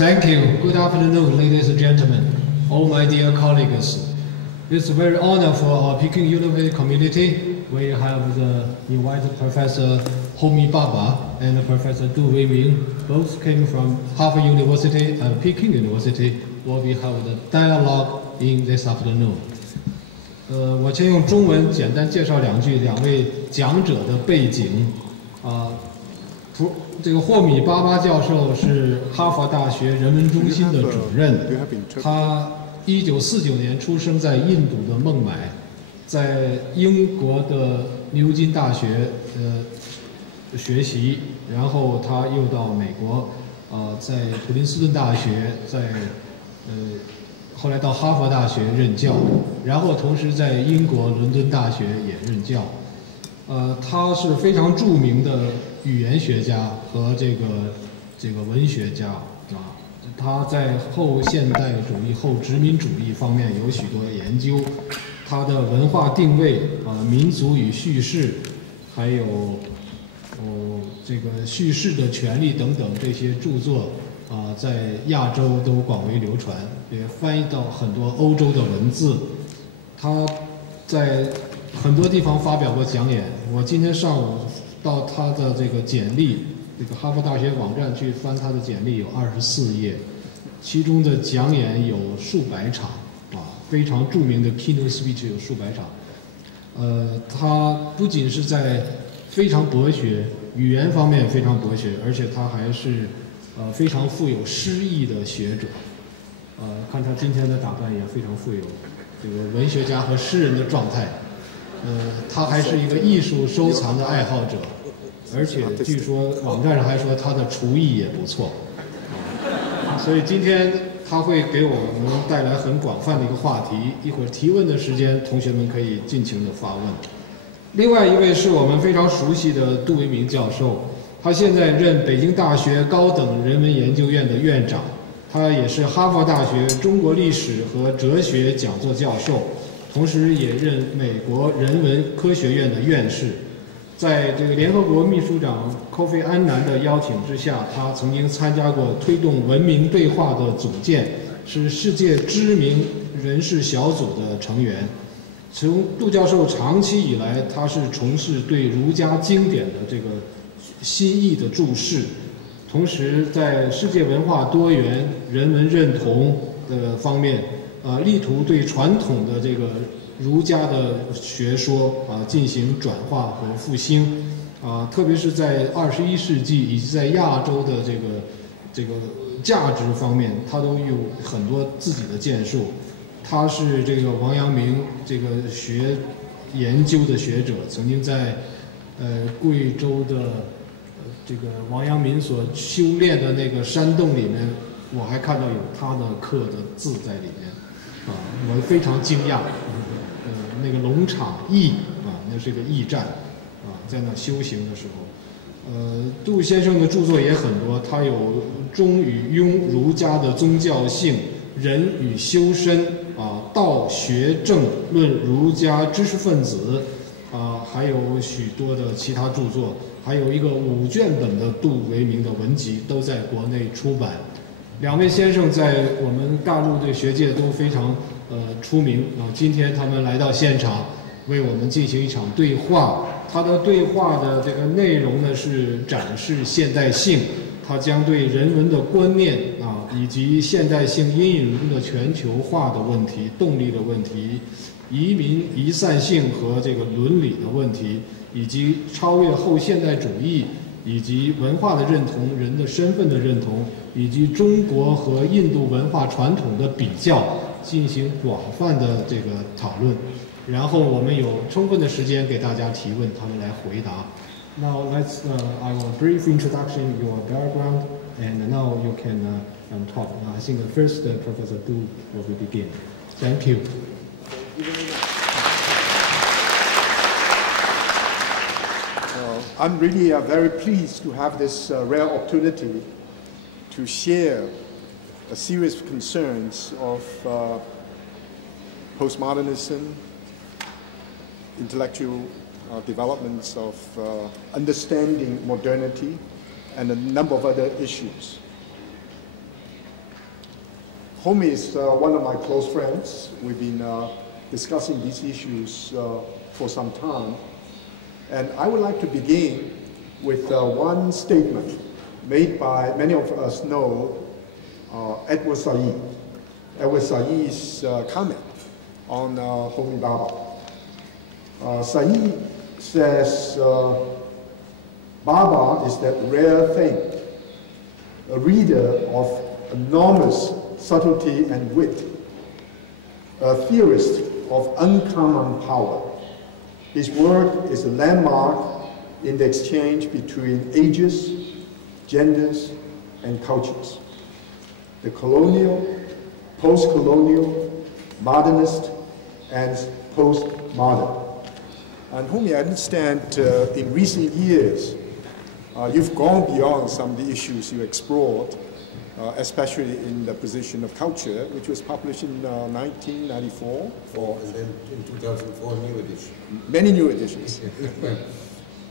Thank you. Good afternoon, ladies and gentlemen, all my dear colleagues. It's a very honor for our Peking University community. We have the invited Professor Homi Bhabha and Professor Weiming, both came from Harvard University and Peking University, where we have the dialogue in this afternoon. 我先用中文简单介绍两位讲者的背景。这个霍米巴巴教授是哈佛大学人文中心的主任，他1949年出生在印度的孟买，在英国的牛津大学学习，然后他又到美国，在普林斯顿大学，后来到哈佛大学任教，然后同时在英国伦敦大学也任教。他是非常著名的语言学家和这个文学家啊，他在后现代主义、后殖民主义方面有许多研究。他的文化定位民族与叙事，还有这个叙事的权利等等这些著作在亚洲都广为流传，也翻译到很多欧洲的文字。他在很多地方发表过讲演。我今天上午到他的这个简历，这个哈佛大学网站去翻他的简历，有24页，其中的讲演有数百场非常著名的 keynote speech 有数百场。他不仅是在非常博学，语言方面非常博学，而且他还是非常富有诗意的学者。看他今天的打扮也非常富有这个文学家和诗人的状态。他还是一个艺术收藏的爱好者，而且据说网站上还说他的厨艺也不错。所以今天他会给我们带来很广泛的一个话题，一会儿提问的时间，同学们可以尽情的发问。另外一位是我们非常熟悉的杜维明教授，他现在任北京大学高等人文研究院的院长，他也是哈佛大学中国历史和哲学讲座教授，同时也任美国人文科学院的院士。在这个联合国秘书长科菲安南的邀请之下，他曾经参加过推动文明对话的组建，是世界知名人士小组的成员。从杜教授长期以来，他是从事对儒家经典的这个新意的注释，同时在世界文化多元、人文认同的方面，力图对传统的这个儒家的学说进行转化和复兴，特别是在21世纪以及在亚洲的这个价值方面，他都有很多自己的建树。他是这个王阳明这个研究的学者，曾经在贵州的这个王阳明所修炼的那个山洞里面，我还看到有他的刻的字在里面，我非常惊讶。那个龙场驿那是个驿站在那修行的时候，杜先生的著作也很多，他有《中与庸儒家的宗教性》《人与修身》道学正论儒家知识分子还有许多的其他著作，还有一个5卷本的杜维明的文集都在国内出版。两位先生在我们大陆的学界都非常出名今天他们来到现场，为我们进行一场对话。他的对话的这个内容呢是展示现代性，他将对人文的观念以及现代性阴影中的全球化的问题、动力的问题、移民移散性和这个伦理的问题，以及超越后现代主义，以及文化的认同、人的身份的认同，以及中国和印度文化传统的比较，进行广泛的这个讨论。然后我们有充分的时间给大家提问，他们来回答。Now let's I will brief introduction your background, and now you can talk. I think first Professor Du will begin. Thank you. I'm really very pleased to have this rare opportunity to share a series of concerns of postmodernism, intellectual developments of understanding modernity, and a number of other issues. Homi is one of my close friends. We've been discussing these issues for some time. And I would like to begin with one statement made by, many of us know, Edward Said. Edward Said's comment on Homi Bhabha. Said says, Bhabha is that rare thing, a reader of enormous subtlety and wit, a theorist of uncommon power. His work is a landmark in the exchange between ages, genders, and cultures. The colonial, post-colonial, modernist, and postmodern. And Homi, I understand in recent years, you've gone beyond some of the issues you explored, especially in the position of culture, which was published in 1994. And then in 2004, new edition. Many new editions.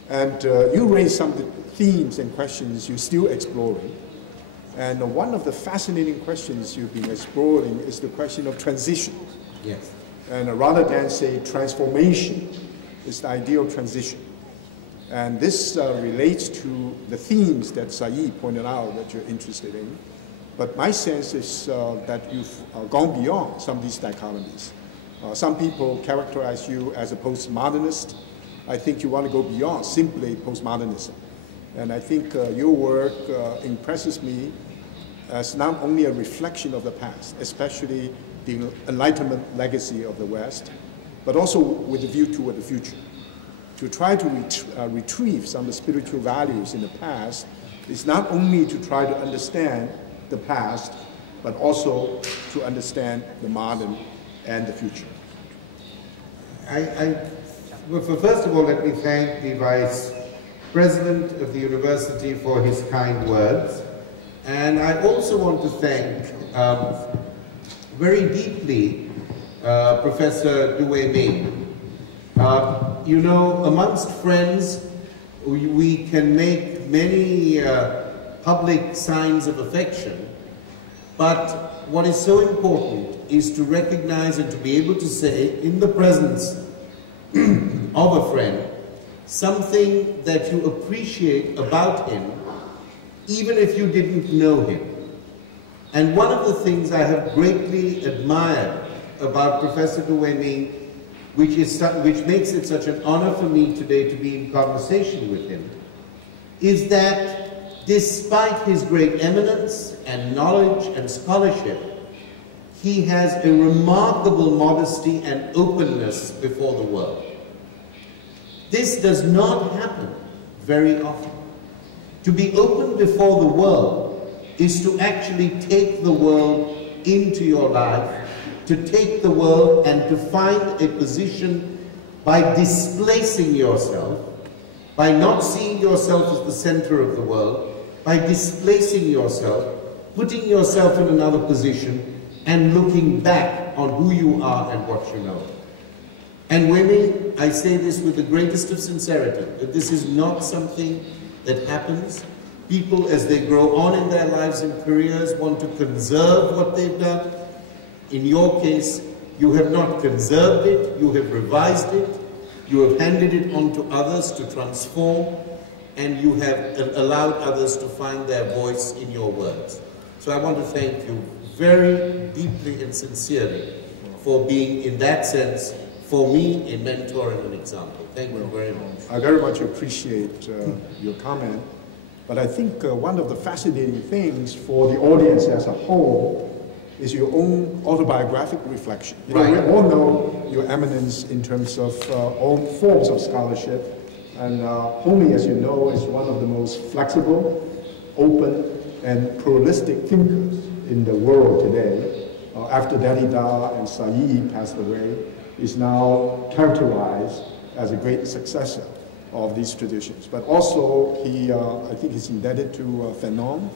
And you raised some of the themes and questions you're still exploring. And one of the fascinating questions you've been exploring is the question of transition. Yes. And rather than say transformation, it's the idea of transition. And this relates to the themes that Said pointed out that you're interested in. But my sense is that you've gone beyond some of these dichotomies. Some people characterize you as a postmodernist. I think you want to go beyond simply postmodernism. And I think your work impresses me as not only a reflection of the past, especially the Enlightenment legacy of the West, but also with a view toward the future. To try to retrieve some of the spiritual values in the past is not only to try to understand the past, but also to understand the modern and the future. Well, first of all, let me thank the Vice President of the University for his kind words. And I also want to thank very deeply Professor Weiming. You know, amongst friends, we can make many public signs of affection, but what is so important is to recognize and to be able to say, in the presence of a friend, something that you appreciate about him, even if you didn't know him. And one of the things I have greatly admired about Professor Weiming, which makes it such an honor for me today to be in conversation with him, is that despite his great eminence and knowledge and scholarship, he has a remarkable modesty and openness before the world. This does not happen very often. To be open before the world is to actually take the world into your life, to take the world and to find a position by displacing yourself, by not seeing yourself as the center of the world, by displacing yourself, putting yourself in another position, and looking back on who you are and what you know. And women, I say this with the greatest of sincerity, that this is not something that happens. People, as they grow on in their lives and careers, want to conserve what they've done. In your case, you have not conserved it, you have revised it, you have handed it on to others to transform, and you have allowed others to find their voice in your words. So I want to thank you very deeply and sincerely for being, in that sense, for me, a mentor and an example. Thank you very much. I very much appreciate your comment, but I think one of the fascinating things for the audience as a whole is your own autobiographic reflection. You know, we all know your eminence in terms of all forms of scholarship, and Homi, as you know, is one of the most flexible, open, and pluralistic thinkers in the world today. After Derrida and Said passed away, is now characterized as a great successor of these traditions. But also, he, I think he's indebted to Fanon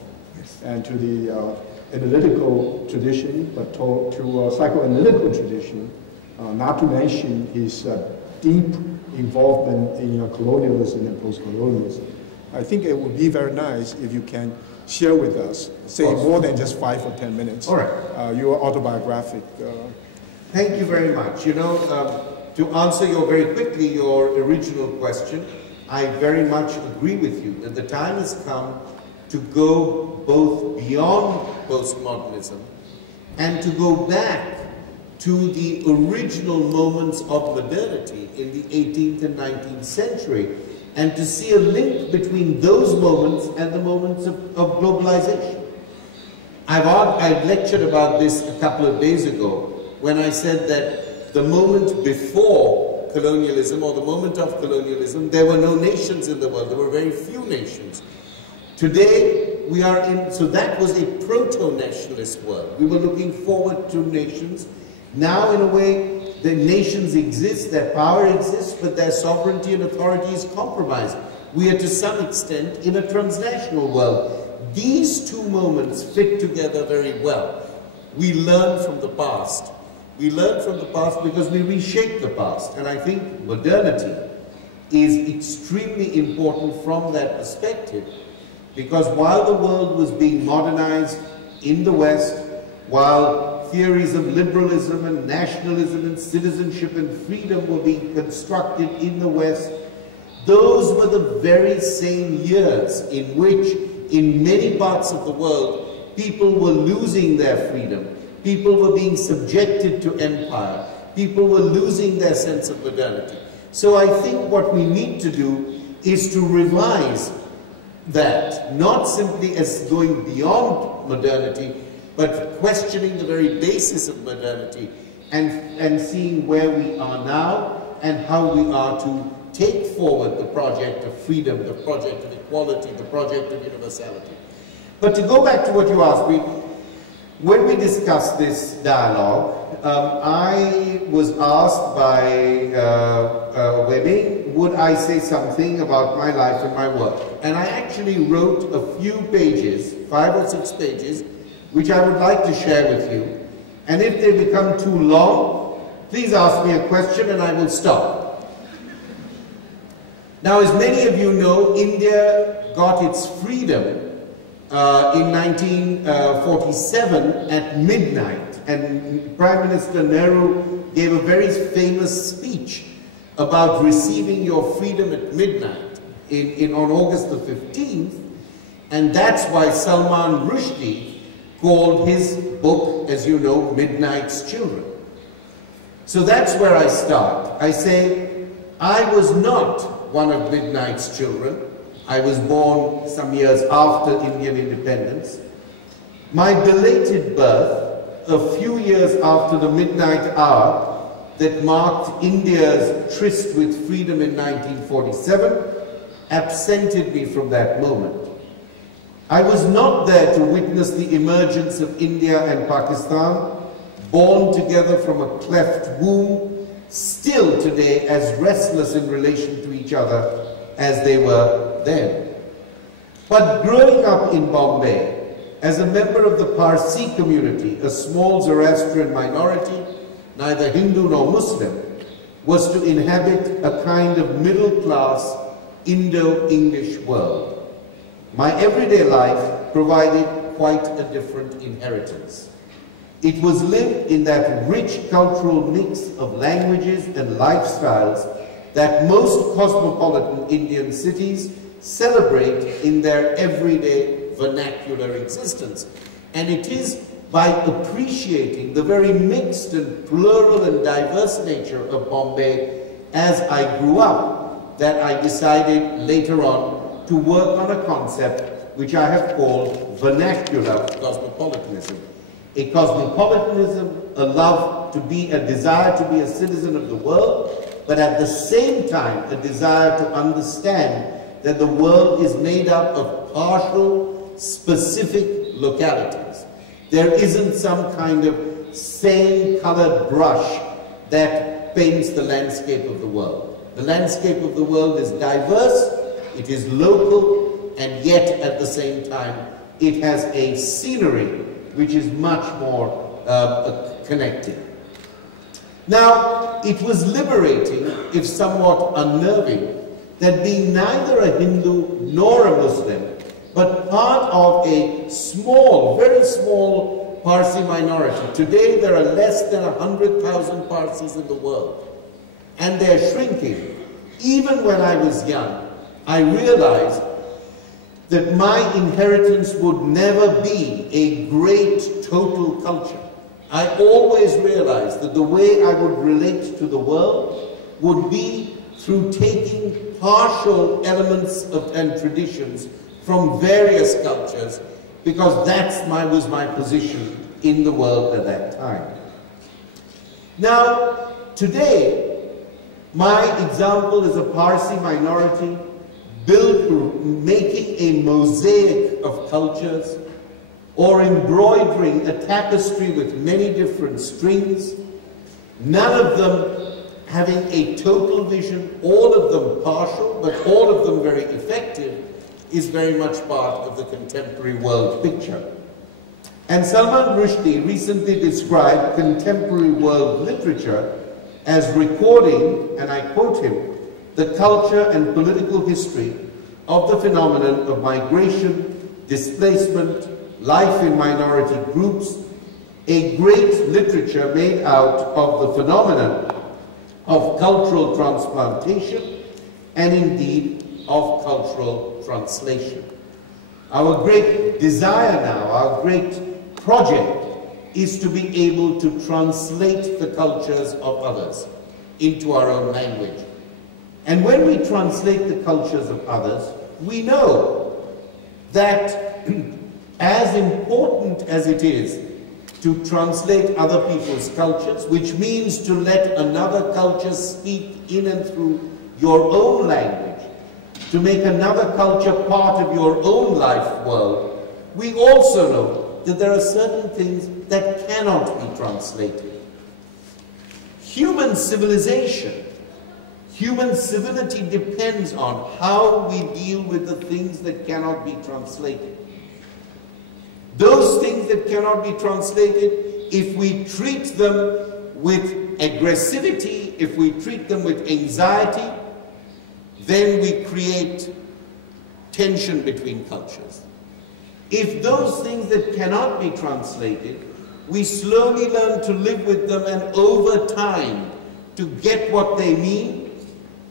and to the analytical tradition, but to psychoanalytical tradition, not to mention his deep involvement in colonialism and post-colonialism. I think it would be very nice if you can share with us, say more than just 5 or 10 minutes, all right. your autobiographic. Thank you very much. You know, to answer very quickly your original question, I very much agree with you that the time has come to go both beyond postmodernism and to go back to the original moments of modernity in the 18th and 19th century, and to see a link between those moments and the moments of globalization. I've lectured about this a couple of days ago when I said that the moment before colonialism, or the moment of colonialism, there were no nations in the world. There were very few nations. Today, we are in, so that was a proto-nationalist world. We were looking forward to nations. Now, in a way, the nations exist, their power exists, but their sovereignty and authority is compromised. We are, to some extent, in a transnational world. These two moments fit together very well. We learn from the past. We learn from the past because we reshape the past. And I think modernity is extremely important from that perspective, because while the world was being modernized in the West, while theories of liberalism and nationalism and citizenship and freedom were being constructed in the West, those were the very same years in which, in many parts of the world, people were losing their freedom. People were being subjected to empire. People were losing their sense of modernity. So I think what we need to do is to revise that, not simply as going beyond modernity, but questioning the very basis of modernity and seeing where we are now and how we are to take forward the project of freedom, the project of equality, the project of universality. But to go back to what you asked me, when we discussed this dialogue, I was asked by Weiming, would I say something about my life and my work? And I actually wrote a few pages, 5 or 6 pages, which I would like to share with you. And if they become too long, please ask me a question and I will stop. Now, as many of you know, India got its freedom in 1947 at midnight, and Prime Minister Nehru gave a very famous speech about receiving your freedom at midnight on August the 15th, and that's why Salman Rushdie called his book, as you know, Midnight's Children. So that's where I start. I say, I was not one of Midnight's children. I was born some years after Indian independence. My belated birth, a few years after the midnight hour that marked India's tryst with freedom in 1947, absented me from that moment. I was not there to witness the emergence of India and Pakistan, born together from a cleft womb, still today as restless in relation to each other as they were then. But growing up in Bombay, as a member of the Parsi community, a small Zoroastrian minority, neither Hindu nor Muslim, was to inhabit a kind of middle-class Indo-English world. My everyday life provided quite a different inheritance. It was lived in that rich cultural mix of languages and lifestyles that most cosmopolitan Indian cities celebrate in their everyday vernacular existence. And it is by appreciating the very mixed and plural and diverse nature of Bombay as I grew up that I decided later on to work on a concept which I have called vernacular cosmopolitanism. A cosmopolitanism, a love to be, a desire to be a citizen of the world, but at the same time a desire to understand that the world is made up of partial, specific localities. There isn't some kind of same-colored brush that paints the landscape of the world. The landscape of the world is diverse, it is local, and yet at the same time it has a scenery which is much more connected. Now, it was liberating, if somewhat unnerving, that being neither a Hindu nor a Muslim, but part of a small, very small Parsi minority. Today there are less than 100,000 Parsis in the world, and they're shrinking. Even when I was young, I realized that my inheritance would never be a great total culture. I always realized that the way I would relate to the world would be through taking partial elements and traditions from various cultures, because that was my position in the world at that time. Now, today, my example is a Parsi minority making a mosaic of cultures, or embroidering a tapestry with many different strings, none of them having a total vision, all of them partial, but all of them very effective, is very much part of the contemporary world picture. And Salman Rushdie recently described contemporary world literature as recording, and I quote him, the culture and political history of the phenomenon of migration, displacement, life in minority groups, a great literature made out of the phenomenon of cultural transplantation and indeed of cultural translation. Our great desire now, our great project, is to be able to translate the cultures of others into our own language. And when we translate the cultures of others, we know that as important as it is to translate other people's cultures, which means to let another culture speak in and through your own language, to make another culture part of your own life world, we also know that there are certain things that cannot be translated. Human civilization, human civility depends on how we deal with the things that cannot be translated. Those things that cannot be translated, if we treat them with aggressivity, if we treat them with anxiety, then we create tension between cultures. If those things that cannot be translated, we slowly learn to live with them, and over time, to get what they mean,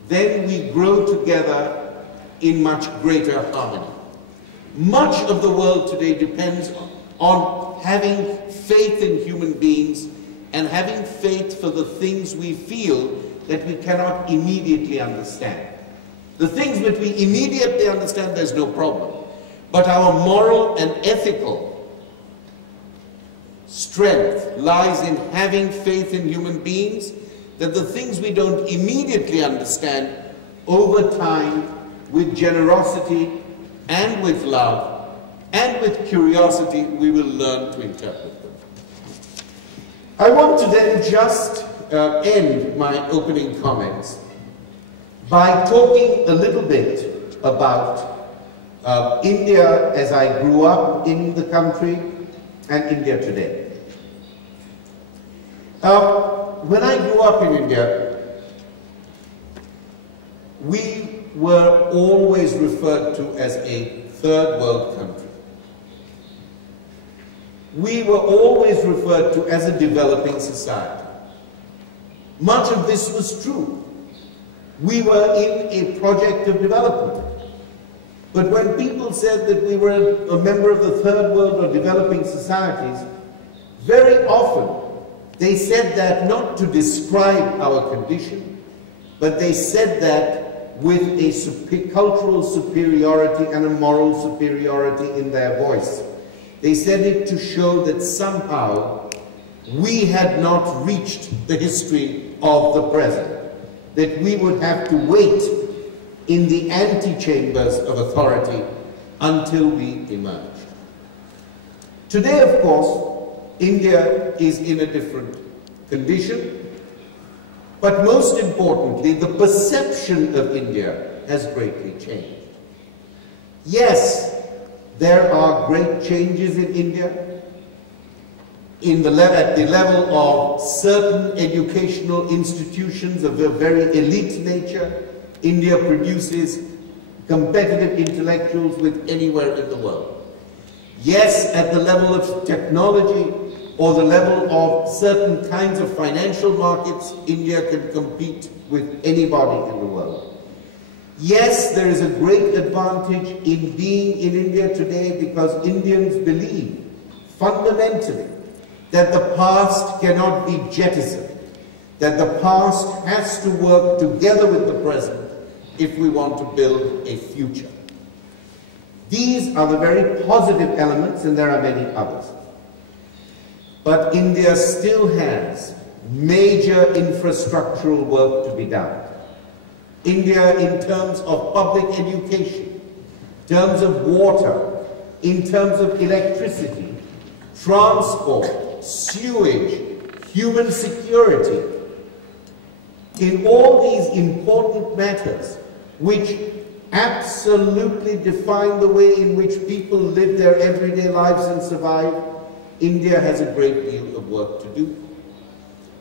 then we grow together in much greater harmony. Much of the world today depends on having faith in human beings and having faith for the things we feel that we cannot immediately understand. The things that we immediately understand, there's no problem. But our moral and ethical strength lies in having faith in human beings, that the things we don't immediately understand, over time, with generosity and with love and with curiosity, we will learn to interpret them. I want to then just end my opening comments by talking a little bit about India as I grew up in the country and India today. When I grew up in India, we were always referred to as a third world country. We were always referred to as a developing society. Much of this was true. We were in a project of development. But when people said that we were a member of the third world or developing societies, very often they said that not to describe our condition, but they said that with a cultural superiority and a moral superiority in their voice. They said it to show that somehow we had not reached the history of the present, that we would have to wait in the antechambers of authority until we emerged. Today, of course, India is in a different condition, but most importantly, the perception of India has greatly changed. Yes, there are great changes in India. At the level of certain educational institutions of a very elite nature, India produces competitive intellectuals with anywhere in the world. Yes, at the level of technology or the level of certain kinds of financial markets, India can compete with anybody in the world. Yes, there is a great advantage in being in India today because Indians believe fundamentally that the past cannot be jettisoned, that the past has to work together with the present if we want to build a future. These are the very positive elements, and there are many others. But India still has major infrastructural work to be done. India, in terms of public education, in terms of water, in terms of electricity, transport, sewage, human security, in all these important matters, which absolutely define the way in which people live their everyday lives and survive, India has a great deal of work to do.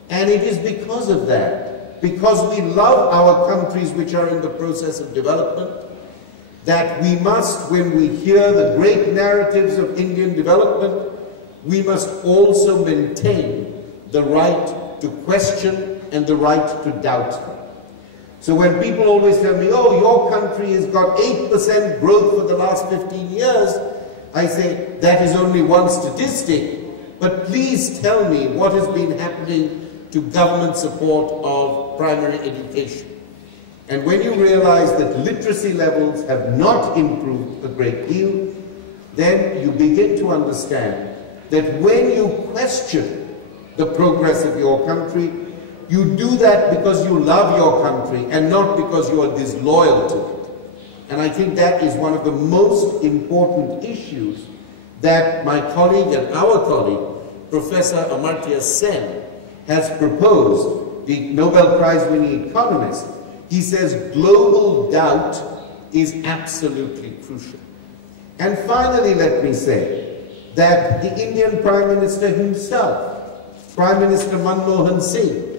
And it is because of that, because we love our countries which are in the process of development, that we must, when we hear the great narratives of Indian development, we must also maintain the right to question and the right to doubt them. So when people always tell me, oh, your country has got 8% growth for the last 15 years, I say, that is only one statistic, but please tell me what has been happening to government support of primary education. And when you realize that literacy levels have not improved a great deal, then you begin to understand that when you question the progress of your country, you do that because you love your country and not because you are disloyal to it. And I think that is one of the most important issues that my colleague and our colleague, Professor Amartya Sen, has proposed, the Nobel Prize-winning economist. He says global doubt is absolutely crucial. And finally, let me say that the Indian Prime Minister himself, Prime Minister Manmohan Singh,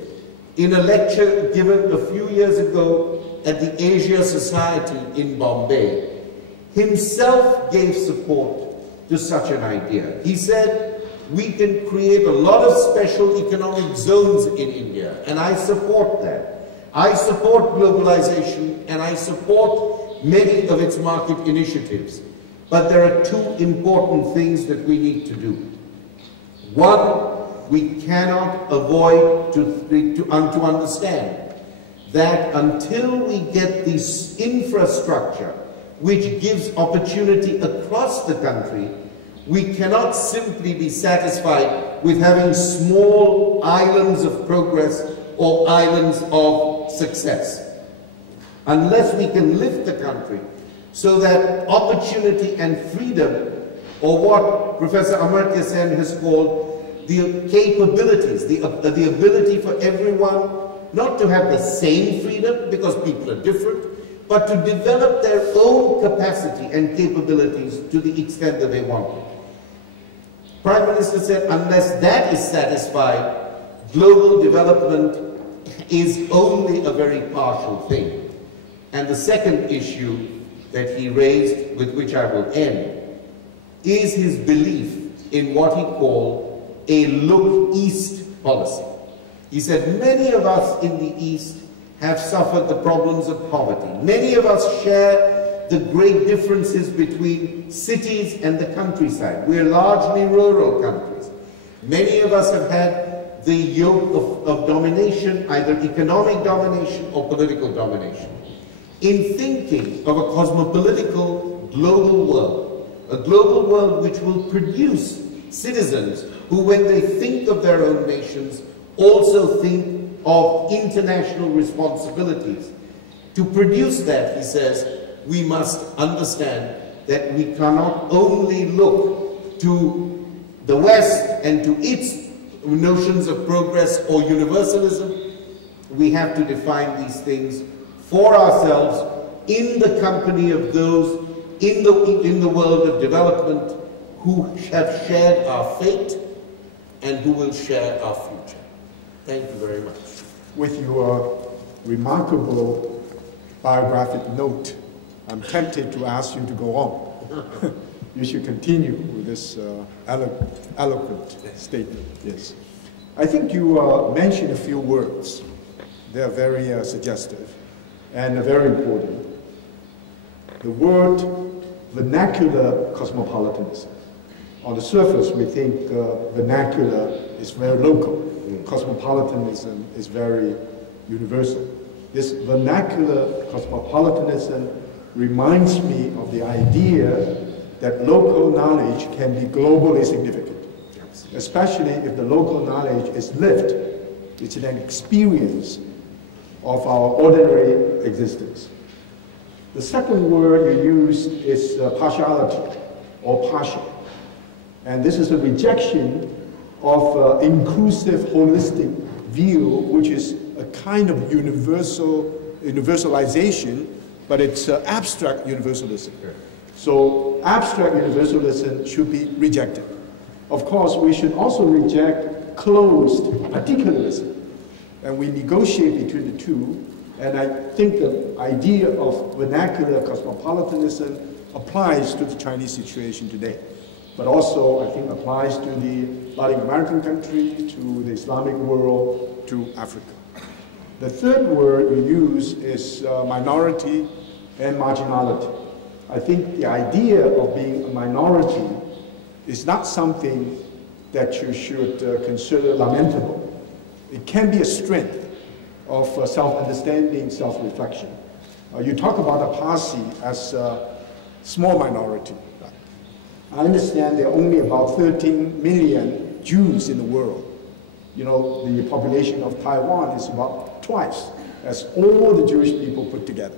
in a lecture given a few years ago at the Asia Society in Bombay, himself gave support to such an idea. He said, we can create a lot of special economic zones in India, and I support that. I support globalization, and I support many of its market initiatives. But there are two important things that we need to do. One, we cannot avoid to understand that until we get this infrastructure which gives opportunity across the country, we cannot simply be satisfied with having small islands of progress or islands of success. Unless we can lift the country so that opportunity and freedom, or what Professor Amartya Sen has called the capabilities, the ability for everyone not to have the same freedom because people are different, but to develop their own capacity and capabilities to the extent that they want it. Prime Minister said, unless that is satisfied, global development is only a very partial thing. And the second issue that he raised, with which I will end, is his belief in what he called a look east policy. He said, many of us in the East have suffered the problems of poverty. Many of us share the great differences between cities and the countryside. We're largely rural countries. Many of us have had the yoke of domination, either economic domination or political domination. In thinking of a cosmopolitical global world, a global world which will produce citizens who, when they think of their own nations, also think of international responsibilities. To produce that, he says, we must understand that we cannot only look to the West and to its notions of progress or universalism. We have to define these things for ourselves in the company of those in the world of development who have shared our fate and who will share our future. Thank you very much. With your remarkable biographic note I'm tempted to ask you to go on. You should continue with this eloquent statement. Yes. I think you mentioned a few words. They are very suggestive and very important. The word vernacular cosmopolitanism. On the surface, we think vernacular is very local. Cosmopolitanism is very universal. This vernacular cosmopolitanism reminds me of the idea that local knowledge can be globally significant, especially if the local knowledge is lived. It's an experience of our ordinary existence. The second word you used is partiality or partial. And this is a rejection of inclusive, holistic view, which is a kind of universalization, but it's abstract universalism. So abstract universalism should be rejected. Of course, we should also reject closed particularism. And we negotiate between the two. And I think the idea of vernacular cosmopolitanism applies to the Chinese situation today. But also, I think, applies to the Latin American countries, to the Islamic world, to Africa. The third word you use is minority and marginality. I think the idea of being a minority is not something that you should consider lamentable. It can be a strength of self-understanding, self-reflection. You talk about a Parsi as a small minority. I understand there are only about 13 million Jews in the world. You know, the population of Taiwan is about twice as all the Jewish people put together.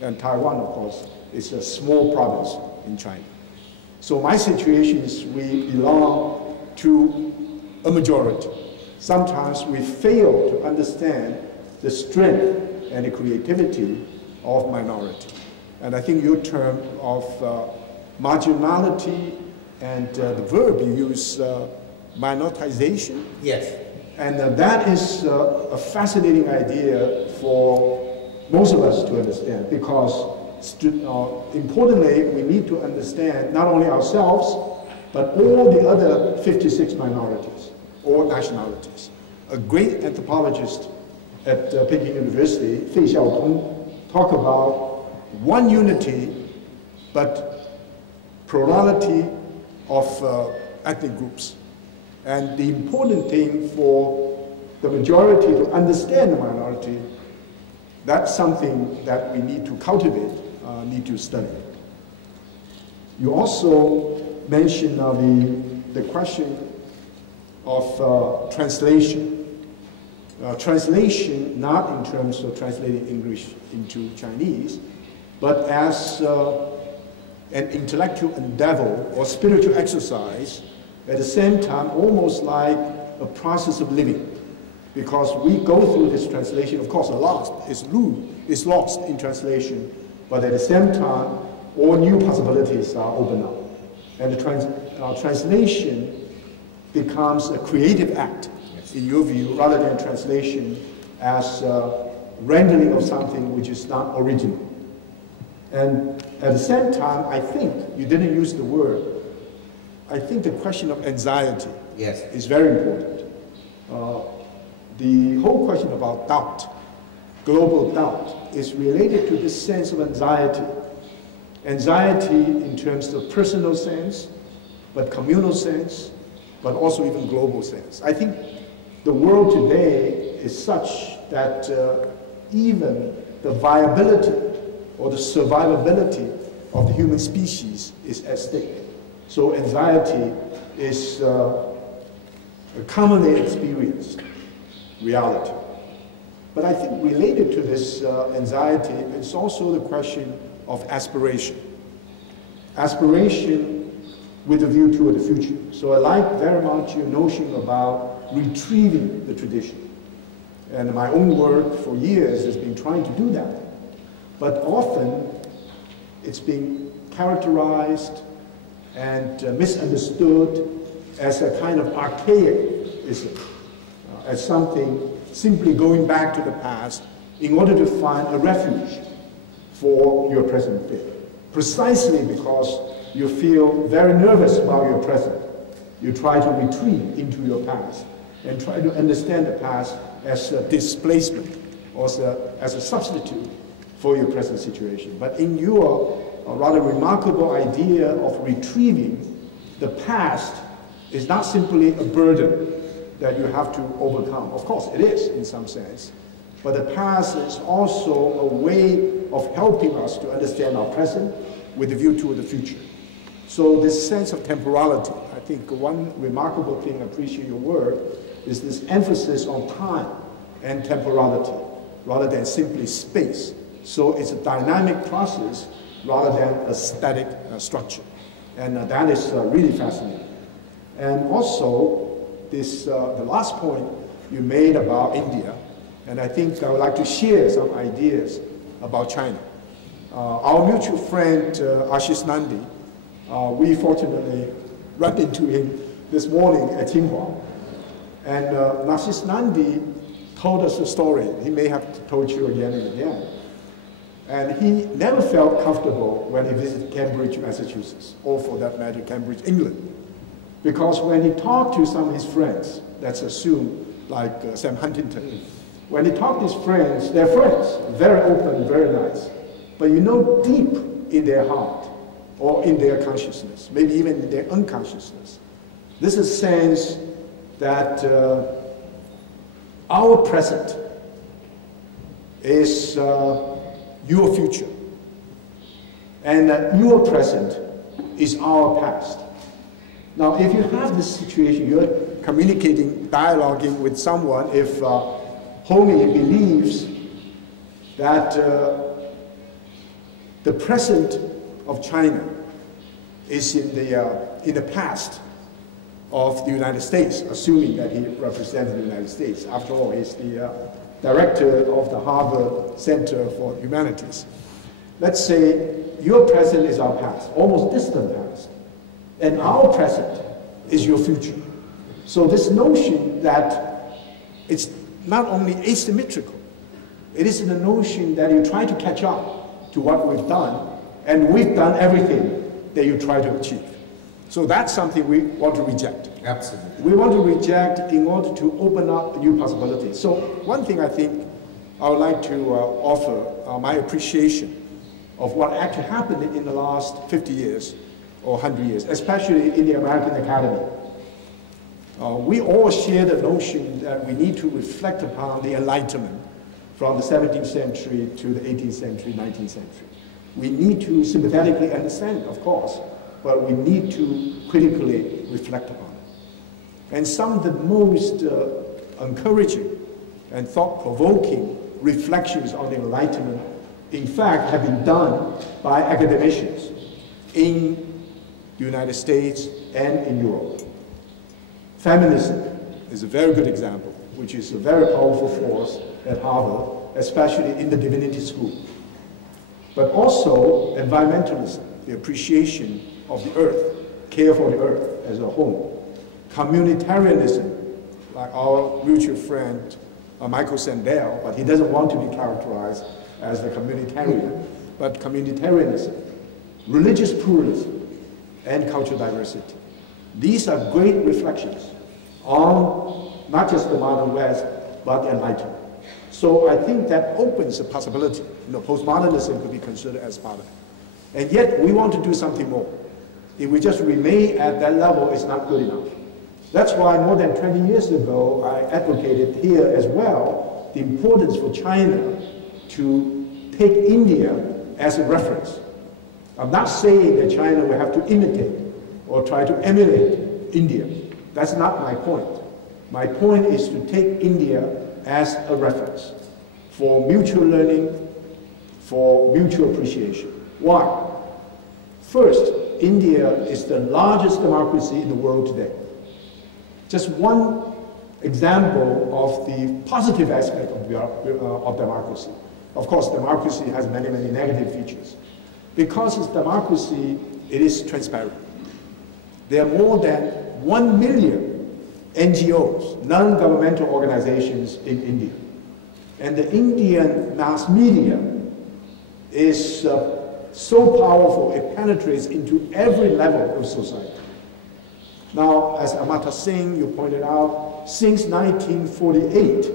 And Taiwan, of course, is a small province in China. So my situation is we belong to a majority. Sometimes we fail to understand the strength and the creativity of minority. And I think your term of marginality and the verb you use, minoritization. Yes. And that is a fascinating idea for most of us to understand, because importantly, we need to understand not only ourselves, but all the other 56 minorities or nationalities. A great anthropologist at Peking University, Fei Xiaotong, talked about one unity, but plurality of ethnic groups. And the important thing for the majority to understand the minority, that's something that we need to cultivate, need to study. You also mentioned the question of translation. Translation not in terms of translating English into Chinese, but as an intellectual endeavor or spiritual exercise, at the same time almost like a process of living. Because we go through this translation, of course, a lot is lost in translation, but at the same time, all new possibilities are opened up. And the translation becomes a creative act, in your view, rather than translation as rendering of something which is not original. And at the same time, I think, you didn't use the word, I think the question of anxiety is very important. The whole question about doubt, global doubt, is related to this sense of anxiety. Anxiety in terms of personal sense, but communal sense, but also even global sense. I think the world today is such that even the viability or the survivability of the human species is at stake. So anxiety is a commonly experienced reality. But I think related to this anxiety is also the question of aspiration. Aspiration with a view toward the future. So I like very much your notion about retrieving the tradition. And my own work for years has been trying to do that. But often it's been characterized and misunderstood as a kind of archaicism, as something simply going back to the past in order to find a refuge for your present fit. Precisely because you feel very nervous about your present, you try to retreat into your past and try to understand the past as a displacement or as a substitute for your present situation. But in your rather remarkable idea of retrieving, the past is not simply a burden that you have to overcome. Of course, it is in some sense. But the past is also a way of helping us to understand our present with a view to the future. So this sense of temporality, I think one remarkable thing, I appreciate your work, is this emphasis on time and temporality rather than simply space. So it's a dynamic process rather than a static structure. And that is really fascinating. And also, this, the last point you made about India, and I think I would like to share some ideas about China. Our mutual friend, Ashish Nandi, we fortunately ran into him this morning at Tsinghua. And Ashish Nandi told us a story. He may have told you again and again. And he never felt comfortable when he visited Cambridge, Massachusetts, or for that matter, Cambridge, England. Because when he talked to some of his friends, let's assume like Sam Huntington, when he talked to his friends, they're friends, very open, very nice. But you know deep in their heart, or in their consciousness, maybe even in their unconsciousness, this is a sense that our present is your future, and your present is our past. Now, if you have this situation, you're communicating, dialoguing with someone, if Homi believes that the present of China is in the past of the United States, assuming that he represents the United States. After all, he's the director of the Harvard Center for Humanities. Let's say your present is our past, almost distant past, and our present is your future. So this notion that it's not only asymmetrical, it is the notion that you try to catch up to what we've done, and we've done everything that you try to achieve. So that's something we want to reject. Absolutely. We want to reject in order to open up new possibilities. So one thing I think I would like to offer my appreciation of what actually happened in the last 50 years or 100 years, especially in the American Academy. We all share the notion that we need to reflect upon the Enlightenment from the 17th century to the 18th century, 19th century. We need to sympathetically understand, of course, but we need to critically reflect upon it. And some of the most encouraging and thought-provoking reflections on the Enlightenment, in fact, have been done by academicians in the United States and in Europe. Feminism is a very good example, which is a very powerful force at Harvard, especially in the divinity school. But also environmentalism, the appreciation of the earth, care for the earth as a home. Communitarianism, like our mutual friend Michael Sandel, but he doesn't want to be characterized as the communitarian, but communitarianism, religious pluralism, and cultural diversity. These are great reflections on not just the modern West, but the Enlightenment. So I think that opens a possibility. You know, postmodernism could be considered as part of it. And yet we want to do something more. If we just remain at that level, it's not good enough. That's why more than 20 years ago, I advocated here as well the importance for China to take India as a reference. I'm not saying that China will have to imitate or try to emulate India. That's not my point. My point is to take India as a reference for mutual learning, for mutual appreciation. Why? First, India is the largest democracy in the world today. Just one example of the positive aspect of democracy. Of course, democracy has many, many negative features. Because it's democracy, it is transparent. There are more than 1 million NGOs, non-governmental organizations in India. And the Indian mass media is so powerful, it penetrates into every level of society. Now, as Amata Singh, you pointed out, since 1948,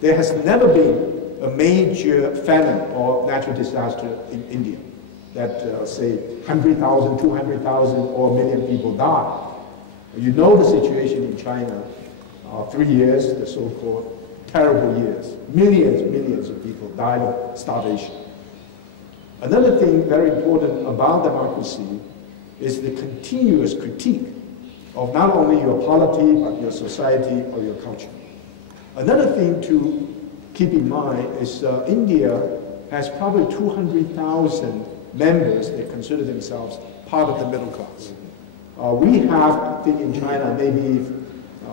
there has never been a major famine or natural disaster in India that, say, 100,000, 200,000, or 1 million people die. You know the situation in China, 3 years, the so-called terrible years. Millions of people died of starvation. Another thing very important about democracy is the continuous critique of not only your polity, but your society or your culture. Another thing to keep in mind is India has probably 200,000 members that consider themselves part of the middle class. We have, I think in China, maybe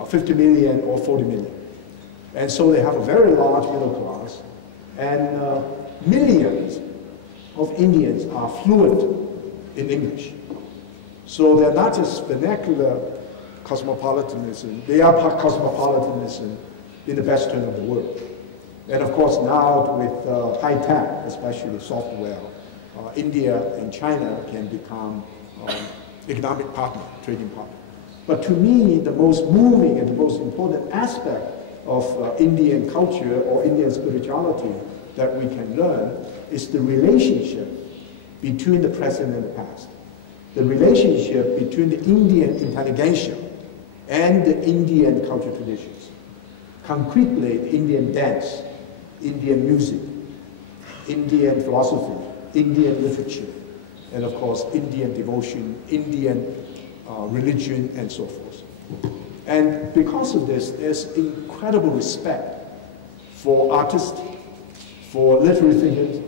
50 million or 40 million. And so they have a very large middle class, and millions of Indians are fluent in English. So they're not just vernacular cosmopolitanism, they are cosmopolitanism in the best term of the word. And of course now with high tech, especially software, India and China can become economic partner, trading partner. But to me, the most moving and the most important aspect of Indian culture or Indian spirituality that we can learn is the relationship between the present and the past. The relationship between the Indian intelligentsia and the Indian cultural traditions. Concretely, the Indian dance, Indian music, Indian philosophy, Indian literature, and of course, Indian devotion, Indian religion, and so forth. And because of this, there's incredible respect for artists, for literary thinkers,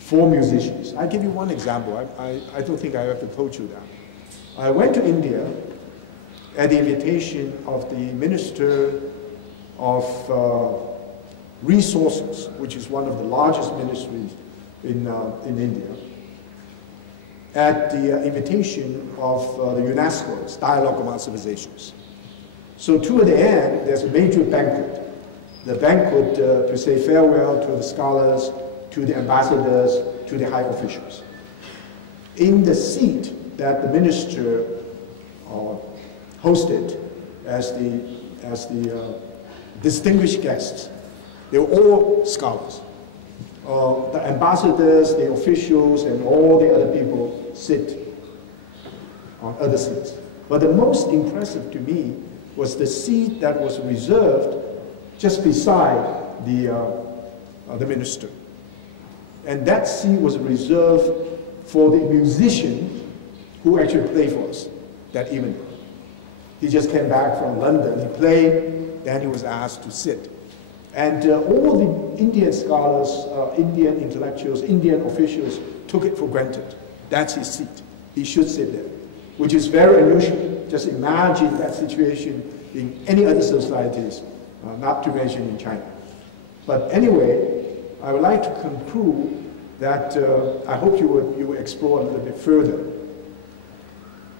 for musicians. I'll give you one example. I don't think I ever told you that. I went to India at the invitation of the Minister of Resources, which is one of the largest ministries in India, at the invitation of the UNESCO's Dialogue Among Civilizations. So toward the end, there's a major banquet. The banquet to say farewell to the scholars, to the ambassadors, to the high officials. In the seat that the minister hosted as the distinguished guests, they were all scholars. The ambassadors, the officials, and all the other people sit on other seats. But the most impressive to me was the seat that was reserved just beside the minister. And that seat was reserved for the musician who actually played for us that evening. He just came back from London, he played, then he was asked to sit. And all the Indian scholars, Indian intellectuals, Indian officials took it for granted. That's his seat. He should sit there, which is very unusual. Just imagine that situation in any other societies, not to mention in China. But anyway, I would like to conclude that I hope you will explore a little bit further.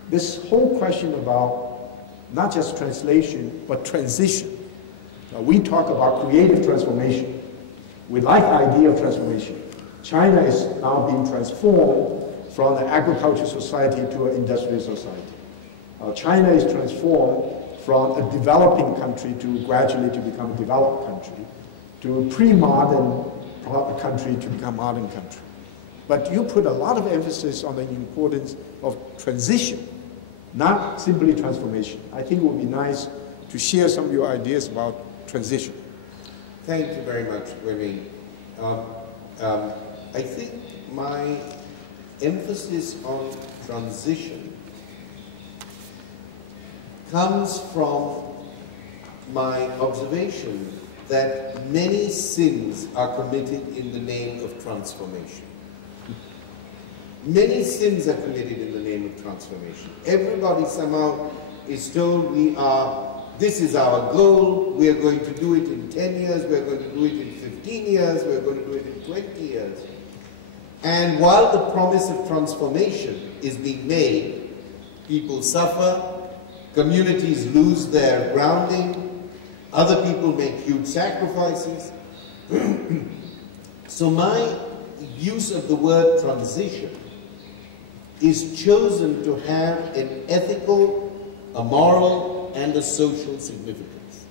This whole question about not just translation, but transition. We talk about creative transformation. We like the idea of transformation. China is now being transformed from an agricultural society to an industrial society. China is transformed from a developing country to gradually to become a developed country, to a pre-modern country to become a modern country. But you put a lot of emphasis on the importance of transition, not simply transformation. I think it would be nice to share some of your ideas about transition. Thank you very much, Weiming. I think my emphasis on transition comes from my observation that many sins are committed in the name of transformation. Many sins are committed in the name of transformation. Everybody somehow is told this is our goal, we are going to do it in 10 years, we are going to do it in 15 years, we are going to do it in 20 years. And while the promise of transformation is being made, people suffer, communities lose their grounding, other people make huge sacrifices. So my use of the word transition is chosen to have an ethical, a moral, and a social significance.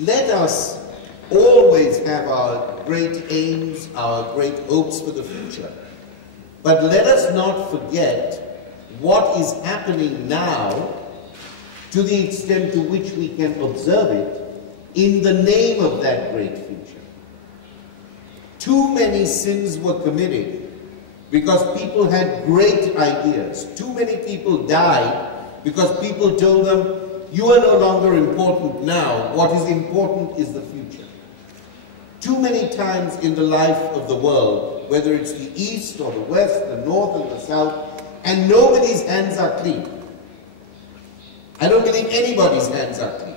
Let us always have our great aims, our great hopes for the future, but let us not forget what is happening now to the extent to which we can observe it in the name of that great future. Too many sins were committed because people had great ideas. Too many people died because people told them, you are no longer important now. What is important is the future. Too many times in the life of the world, whether it's the East or the West, the North and the South, and nobody's hands are clean. I don't believe anybody's hands are clean.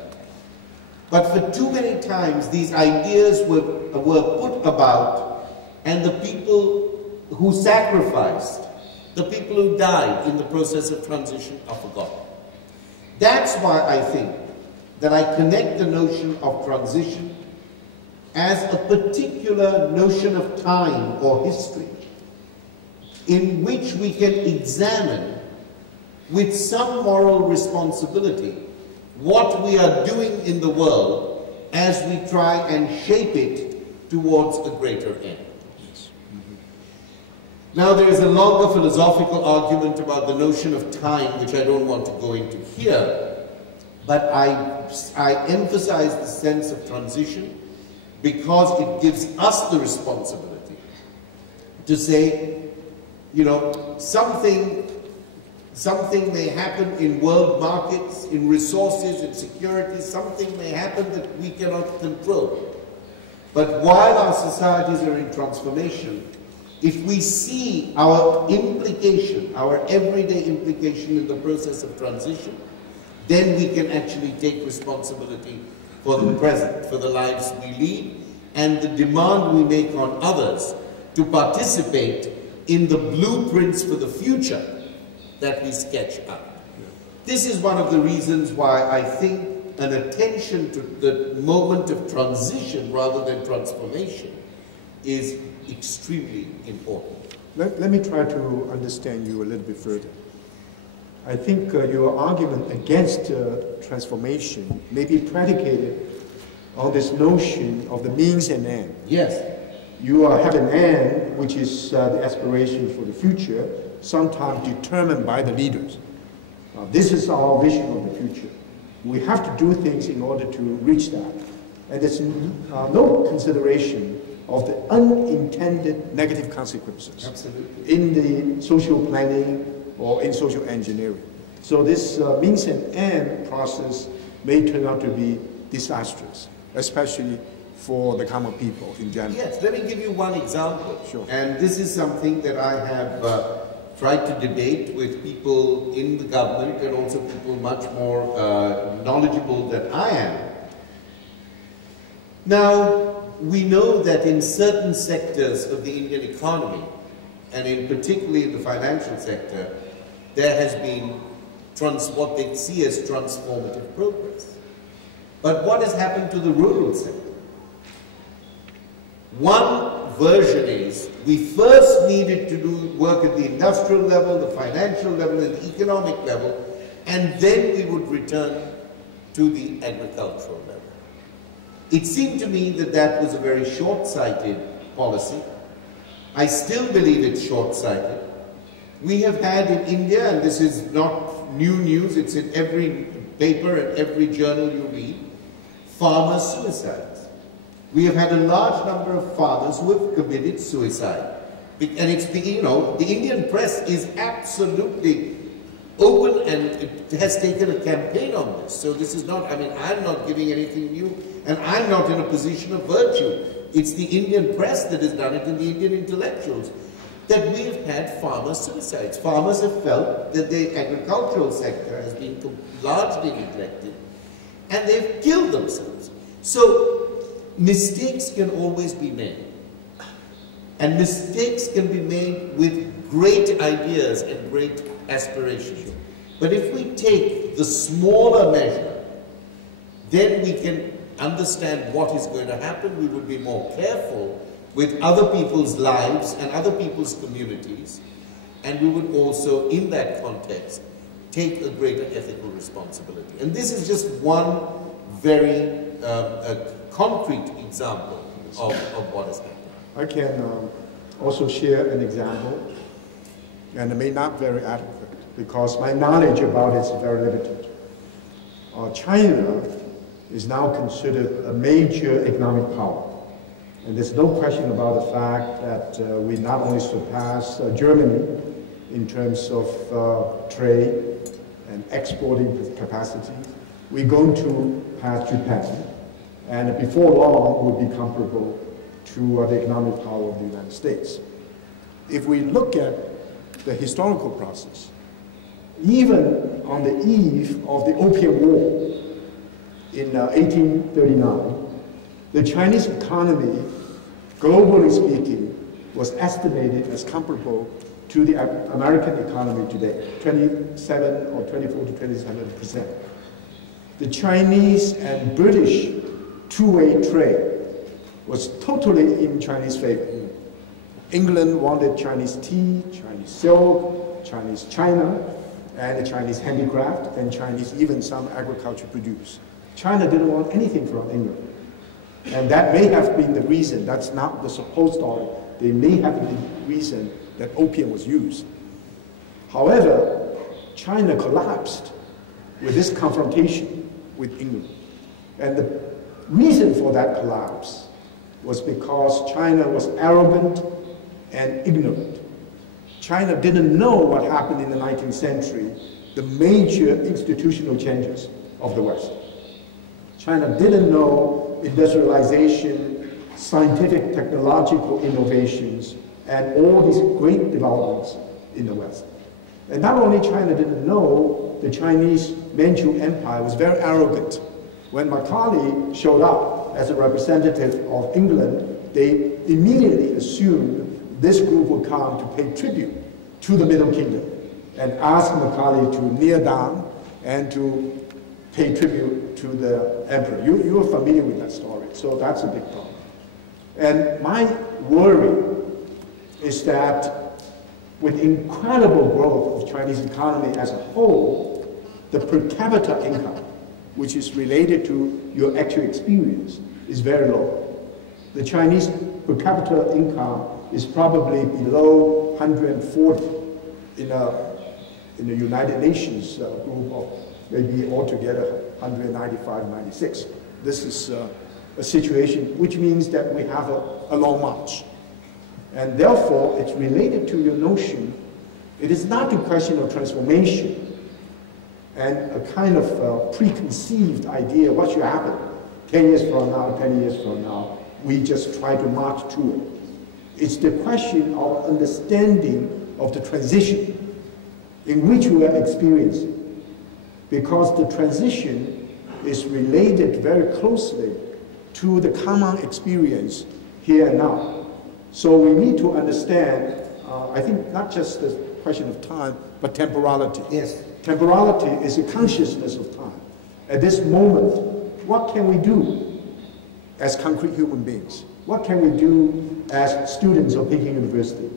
But for too many times, these ideas were put about, and the people who sacrificed, the people who died in the process of transition are forgotten. That's why I think that I connect the notion of transition as a particular notion of time or history in which we can examine with some moral responsibility what we are doing in the world as we try and shape it towards a greater end. Now there is a longer philosophical argument about the notion of time, which I don't want to go into here, but I emphasize the sense of transition because it gives us the responsibility to say, you know, something may happen in world markets, in resources, in security, something may happen that we cannot control. But while our societies are in transformation, if we see our implication, our everyday implication in the process of transition, then we can actually take responsibility for the present, for the lives we lead, and the demand we make on others to participate in the blueprints for the future that we sketch out. This is one of the reasons why I think an attention to the moment of transition rather than transformation is extremely important. Let me try to understand you a little bit further. I think your argument against transformation may be predicated on this notion of the means and end. Yes. You have an end, which is the aspiration for the future, sometimes determined by the leaders. This is our vision of the future. We have to do things in order to reach that. And there's no consideration of the unintended negative consequences. Absolutely. In the social planning or in social engineering. So this means and end process may turn out to be disastrous, especially for the common people in general. Yes, let me give you one example. Sure. And this is something that I have tried to debate with people in the government and also people much more knowledgeable than I am. Now, we know that in certain sectors of the Indian economy, and in particularly in the financial sector, there has been what they see as transformative progress. But what has happened to the rural sector? One version is we first needed to do work at the industrial level, the financial level, and the economic level, and then we would return to the agricultural level. It seemed to me that that was a very short-sighted policy. I still believe it's short-sighted. We have had in India, and this is not new news, it's in every paper and every journal you read, farmer suicides. We have had a large number of farmers who have committed suicide. And it's the, you know, the Indian press is absolutely open and it has taken a campaign on this. So this is not, I mean, I'm not giving anything new and I'm not in a position of virtue. It's the Indian press that has done it and the Indian intellectuals that we have had farmer suicides. Farmers have felt that the agricultural sector has been largely neglected and they've killed themselves. So mistakes can always be made. And mistakes can be made with great ideas and great aspirations. But if we take the smaller measure, then we can understand what is going to happen. We will be more careful with other people's lives and other people's communities, and we would also, in that context, take a greater ethical responsibility. And this is just one very concrete example of what has happened. I can also share an example, and it may not be very adequate, because my knowledge about it is very limited. China is now considered a major economic power. And there's no question about the fact that we not only surpass Germany in terms of trade and exporting capacity, we're going to pass Japan. And before long, we'll be comparable to the economic power of the United States. If we look at the historical process, even on the eve of the Opium War in 1839, the Chinese economy, globally speaking, was estimated as comparable to the American economy today, 27 or 24 to 27%. The Chinese and British two-way trade was totally in Chinese favor. England wanted Chinese tea, Chinese silk, Chinese china, and Chinese handicraft, and Chinese even some agriculture produce. China didn't want anything from England. And that may have been the reason, that's not the supposed story, they may have been the reason that opium was used. However, China collapsed with this confrontation with England. And the reason for that collapse was because China was arrogant and ignorant. China didn't know what happened in the 19th century, the major institutional changes of the West. China didn't know industrialization, scientific, technological innovations, and all these great developments in the West. And not only China didn't know, the Chinese Manchu Empire was very arrogant. When Macaulay showed up as a representative of England, they immediately assumed this group would come to pay tribute to the Middle Kingdom and ask Macaulay to kneel down and to pay tribute to the emperor. You are familiar with that story, so that's a big problem. And my worry is that with incredible growth of Chinese economy as a whole, the per capita income, which is related to your actual experience, is very low. The Chinese per capita income is probably below 140 in the United Nations group of maybe altogether 195, 96. This is a situation which means that we have a long march. And therefore, it's related to your notion. It is not a question of transformation and a kind of preconceived idea what should happen 10 years from now, 10 years from now. We just try to march to it. It's the question of understanding of the transition in which we are experiencing, because the transition is related very closely to the common experience here and now. So we need to understand, I think, not just the question of time, but temporality. Yes. Temporality is a consciousness of time. At this moment, what can we do as concrete human beings? What can we do as students of Peking University?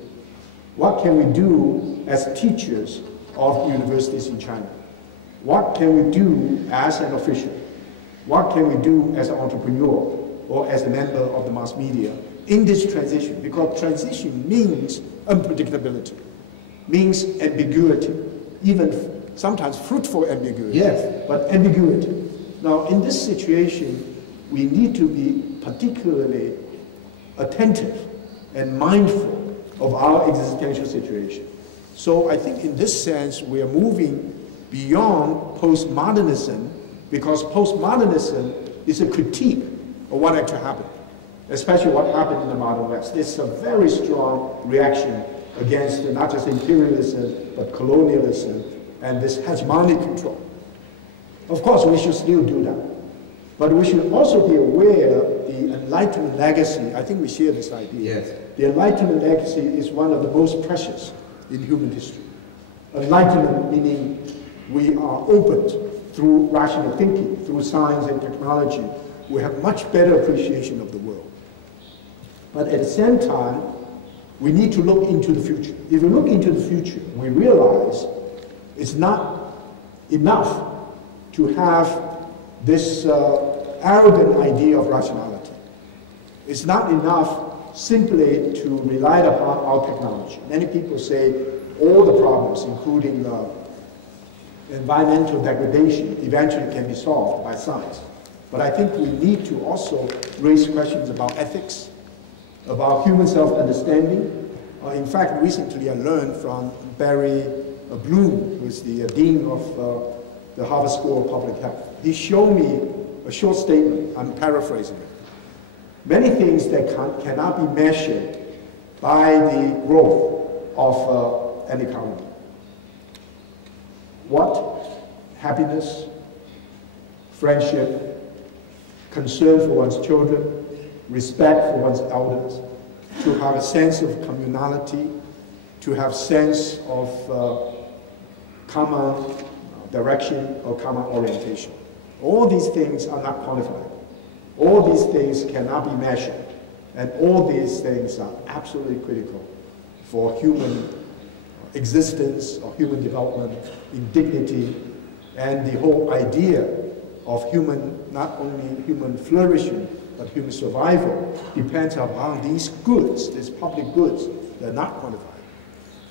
What can we do as teachers of universities in China? What can we do as an official? What can we do as an entrepreneur or as a member of the mass media in this transition? Because transition means unpredictability, means ambiguity, even sometimes fruitful ambiguity. Yes. But ambiguity. Now, in this situation, we need to be particularly attentive and mindful of our existential situation. So I think in this sense, we are moving beyond postmodernism, because postmodernism is a critique of what actually happened, especially what happened in the modern West. There's a very strong reaction against not just imperialism, but colonialism and this hegemonic control. Of course, we should still do that. But we should also be aware the Enlightenment legacy, I think we share this idea. Yes. The Enlightenment legacy is one of the most precious in human history. Enlightenment meaning we are opened through rational thinking, through science and technology. We have much better appreciation of the world. But at the same time, we need to look into the future. If we look into the future, we realize it's not enough to have this arrogant idea of rationality. It's not enough simply to rely upon our technology. Many people say all the problems, including environmental degradation, eventually can be solved by science. But I think we need to also raise questions about ethics, about human self-understanding. In fact, recently I learned from Barry Bloom, who is the dean of the Harvard School of Public Health. He showed me a short statement, I'm paraphrasing it. Many things that cannot be measured by the growth of an economy. What? Happiness, friendship, concern for one's children, respect for one's elders, to have a sense of communality, to have sense of common direction or common orientation. All these things are not quantified. All these things cannot be measured. And all these things are absolutely critical for human existence or human development in dignity, and the whole idea of human, not only human flourishing, but human survival depends upon these goods, these public goods, that are not quantified.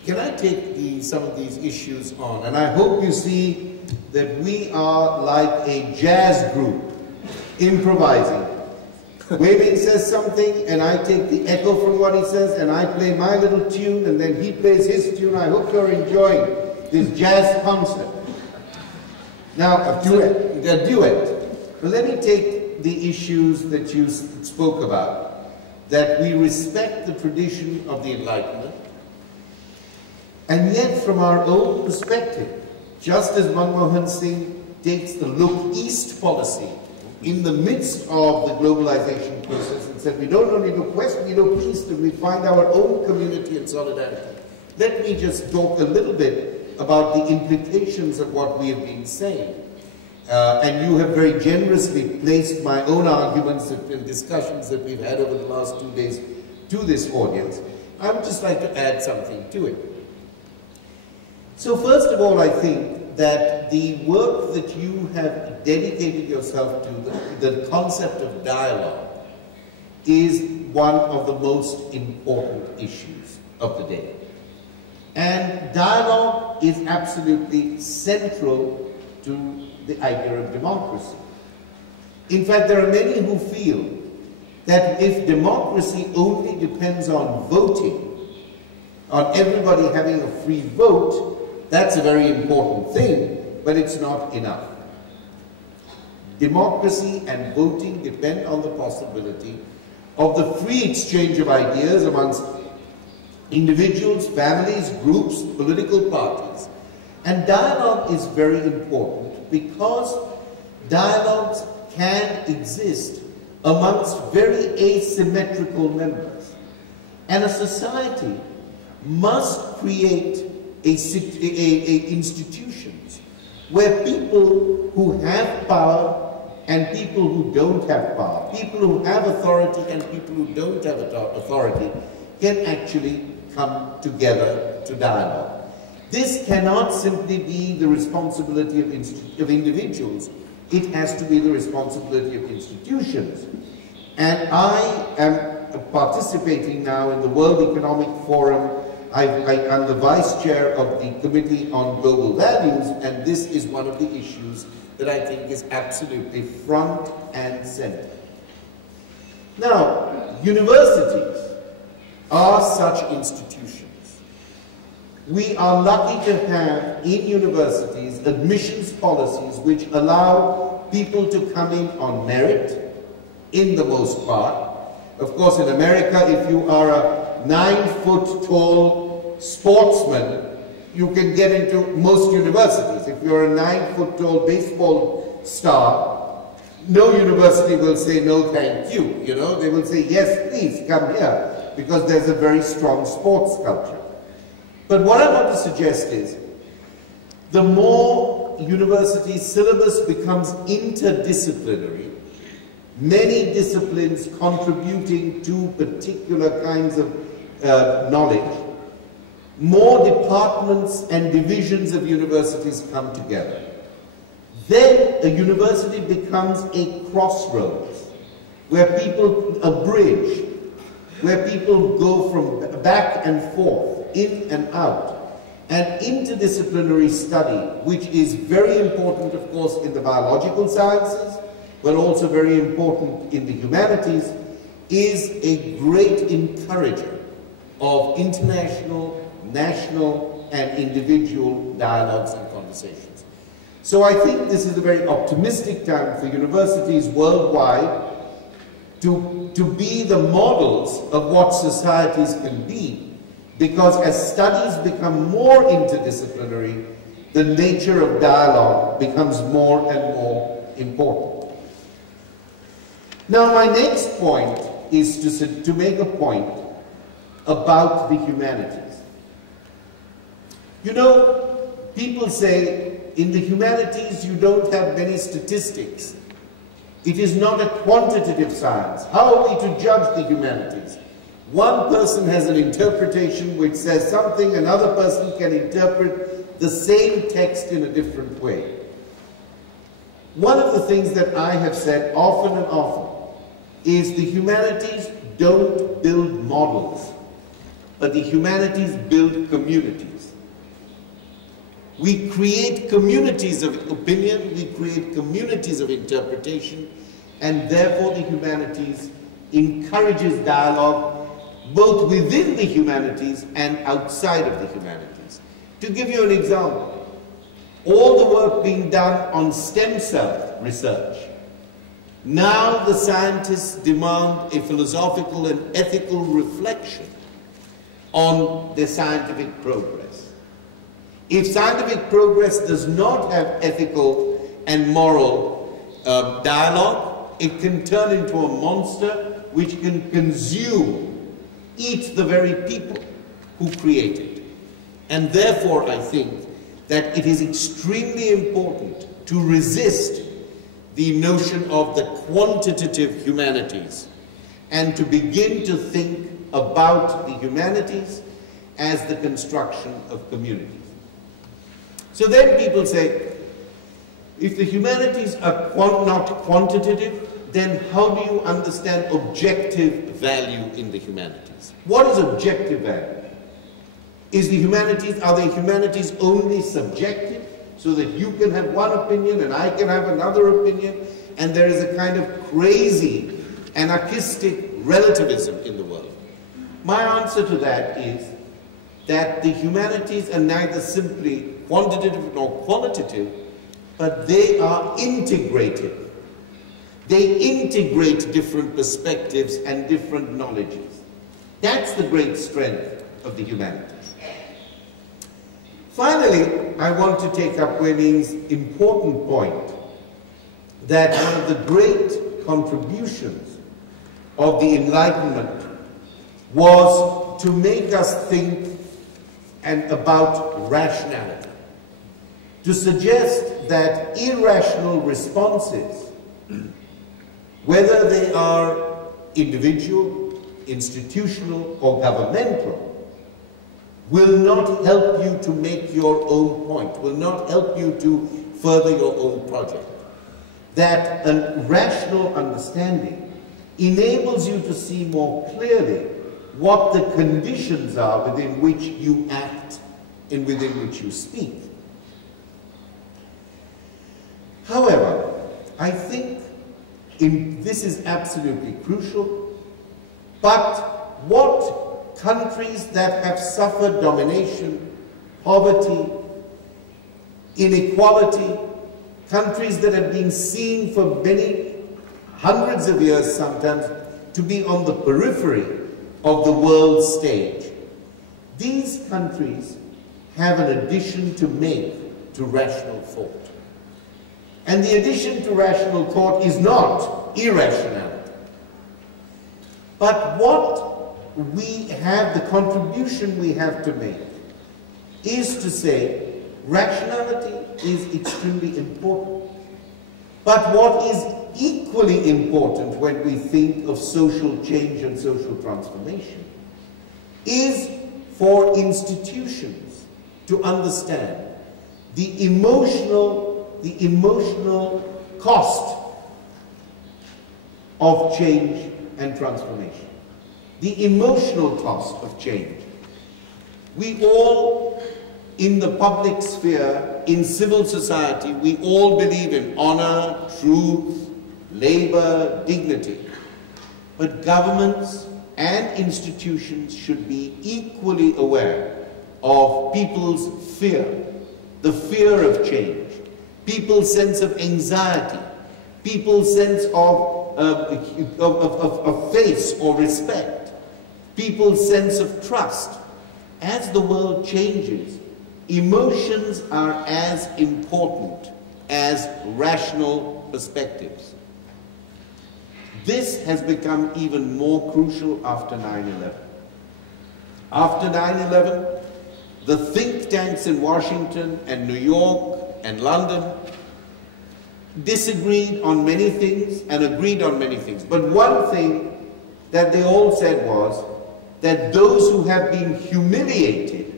Can I take some of these issues on? And I hope you see that we are like a jazz group, improvising. Weiming says something, and I take the echo from what he says, and I play my little tune, and then he plays his tune. I hope you're enjoying this jazz concert. Now, a duet. But let me take the issues that you spoke about, that we respect the tradition of the Enlightenment, and yet from our own perspective, just as Manmohan Singh takes the look east policy in the midst of the globalization process and said we don't only look west, we look east and we find our own community and solidarity. Let me just talk a little bit about the implications of what we have been saying. And you have very generously placed my own arguments and discussions that we've had over the last 2 days to this audience. I would just like to add something to it. So first of all, I think that the work that you have dedicated yourself to, the concept of dialogue, is one of the most important issues of the day. And dialogue is absolutely central to the idea of democracy. In fact, there are many who feel that if democracy only depends on voting, on everybody having a free vote, that's a very important thing, but it's not enough. Democracy and voting depend on the possibility of the free exchange of ideas amongst individuals, families, groups, political parties. And dialogue is very important because dialogues can exist amongst very asymmetrical members. And a society must create institutions where people who have power and people who don't have power, people who have authority and people who don't have authority, can actually come together to dialogue. This cannot simply be the responsibility of individuals. It has to be the responsibility of institutions. And I am participating now in the World Economic Forum. I'm the vice chair of the Committee on Global Values, and this is one of the issues that I think is absolutely front and center. Now, universities are such institutions. We are lucky to have in universities admissions policies which allow people to come in on merit, in the most part. Of course, in America, if you are a 9-foot-tall sportsman, you can get into most universities. If you're a 9-foot-tall baseball star, no university will say no thank you, you know. They will say yes please come here, because there's a very strong sports culture. But what I want to suggest is, the more university syllabus becomes interdisciplinary, many disciplines contributing to particular kinds of knowledge, more departments and divisions of universities come together. Then a university becomes a crossroads, where people, a bridge, where people go from back and forth, in and out. And interdisciplinary study, which is very important, of course, in the biological sciences, but also very important in the humanities, is a great encourager of international, national, and individual dialogues and conversations. So I think this is a very optimistic time for universities worldwide to be the models of what societies can be, because as studies become more interdisciplinary, the nature of dialogue becomes more and more important. Now my next point is to make a point about the humanities. You know, people say in the humanities you don't have many statistics. It is not a quantitative science. How are we to judge the humanities? One person has an interpretation which says something, another person can interpret the same text in a different way. One of the things that I have said often and often is the humanities don't build models, but the humanities build communities. We create communities of opinion, we create communities of interpretation, and therefore the humanities encourages dialogue both within the humanities and outside of the humanities. To give you an example, all the work being done on stem cell research, now the scientists demand a philosophical and ethical reflection on their scientific progress. If scientific progress does not have ethical and moral dialogue, it can turn into a monster which can eat the very people who create it. And therefore I think that it is extremely important to resist the notion of the quantitative humanities and to begin to think about the humanities as the construction of communities. So then people say, if the humanities are not quantitative, then how do you understand objective value in the humanities? What is objective value? Are the humanities only subjective, so that you can have one opinion and I can have another opinion, and there is a kind of crazy, anarchistic relativism in the world? My answer to that is that the humanities are neither simply quantitative nor qualitative, but they are integrative. They integrate different perspectives and different knowledges. That's the great strength of the humanities. Finally, I want to take up Weiming's important point that one of the great contributions of the Enlightenment was to make us think about rationality, to suggest that irrational responses, whether they are individual, institutional, or governmental, will not help you to make your own point, will not help you to further your own project. That a rational understanding enables you to see more clearly what the conditions are within which you act and within which you speak. However, I think this is absolutely crucial, but what countries that have suffered domination, poverty, inequality, countries that have been seen for many hundreds of years sometimes to be on the periphery of the world stage, these countries have an addition to make to rational thought. And the addition to rational thought is not irrationality. But what we have, the contribution we have to make, is to say rationality is extremely important. But what is equally important when we think of social change and social transformation is for institutions to understand the emotional cost of change and transformation. The emotional cost of change. We all, in the public sphere, in civil society, we all believe in honor, truth, labor, dignity. But governments and institutions should be equally aware of people's fear, the fear of change, people's sense of anxiety, people's sense of faith or respect, people's sense of trust. As the world changes, emotions are as important as rational perspectives. This has become even more crucial after 9/11. After 9/11, the think tanks in Washington and New York and London disagreed on many things and agreed on many things. But one thing that they all said was that those who have been humiliated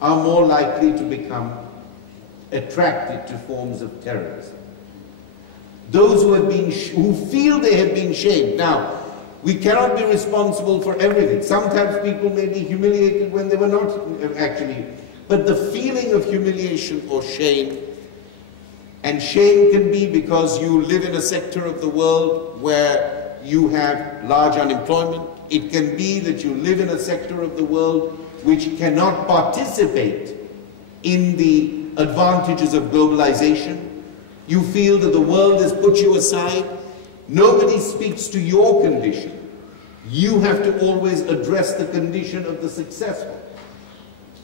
are more likely to become attracted to forms of terrorism. Those who feel they have been shamed. Now, we cannot be responsible for everything. Sometimes people may be humiliated when they were not actually. But the feeling of humiliation or shame, and shame can be because you live in a sector of the world where you have large unemployment. It can be that you live in a sector of the world which cannot participate in the advantages of globalization. You feel that the world has put you aside. Nobody speaks to your condition. You have to always address the condition of the successful.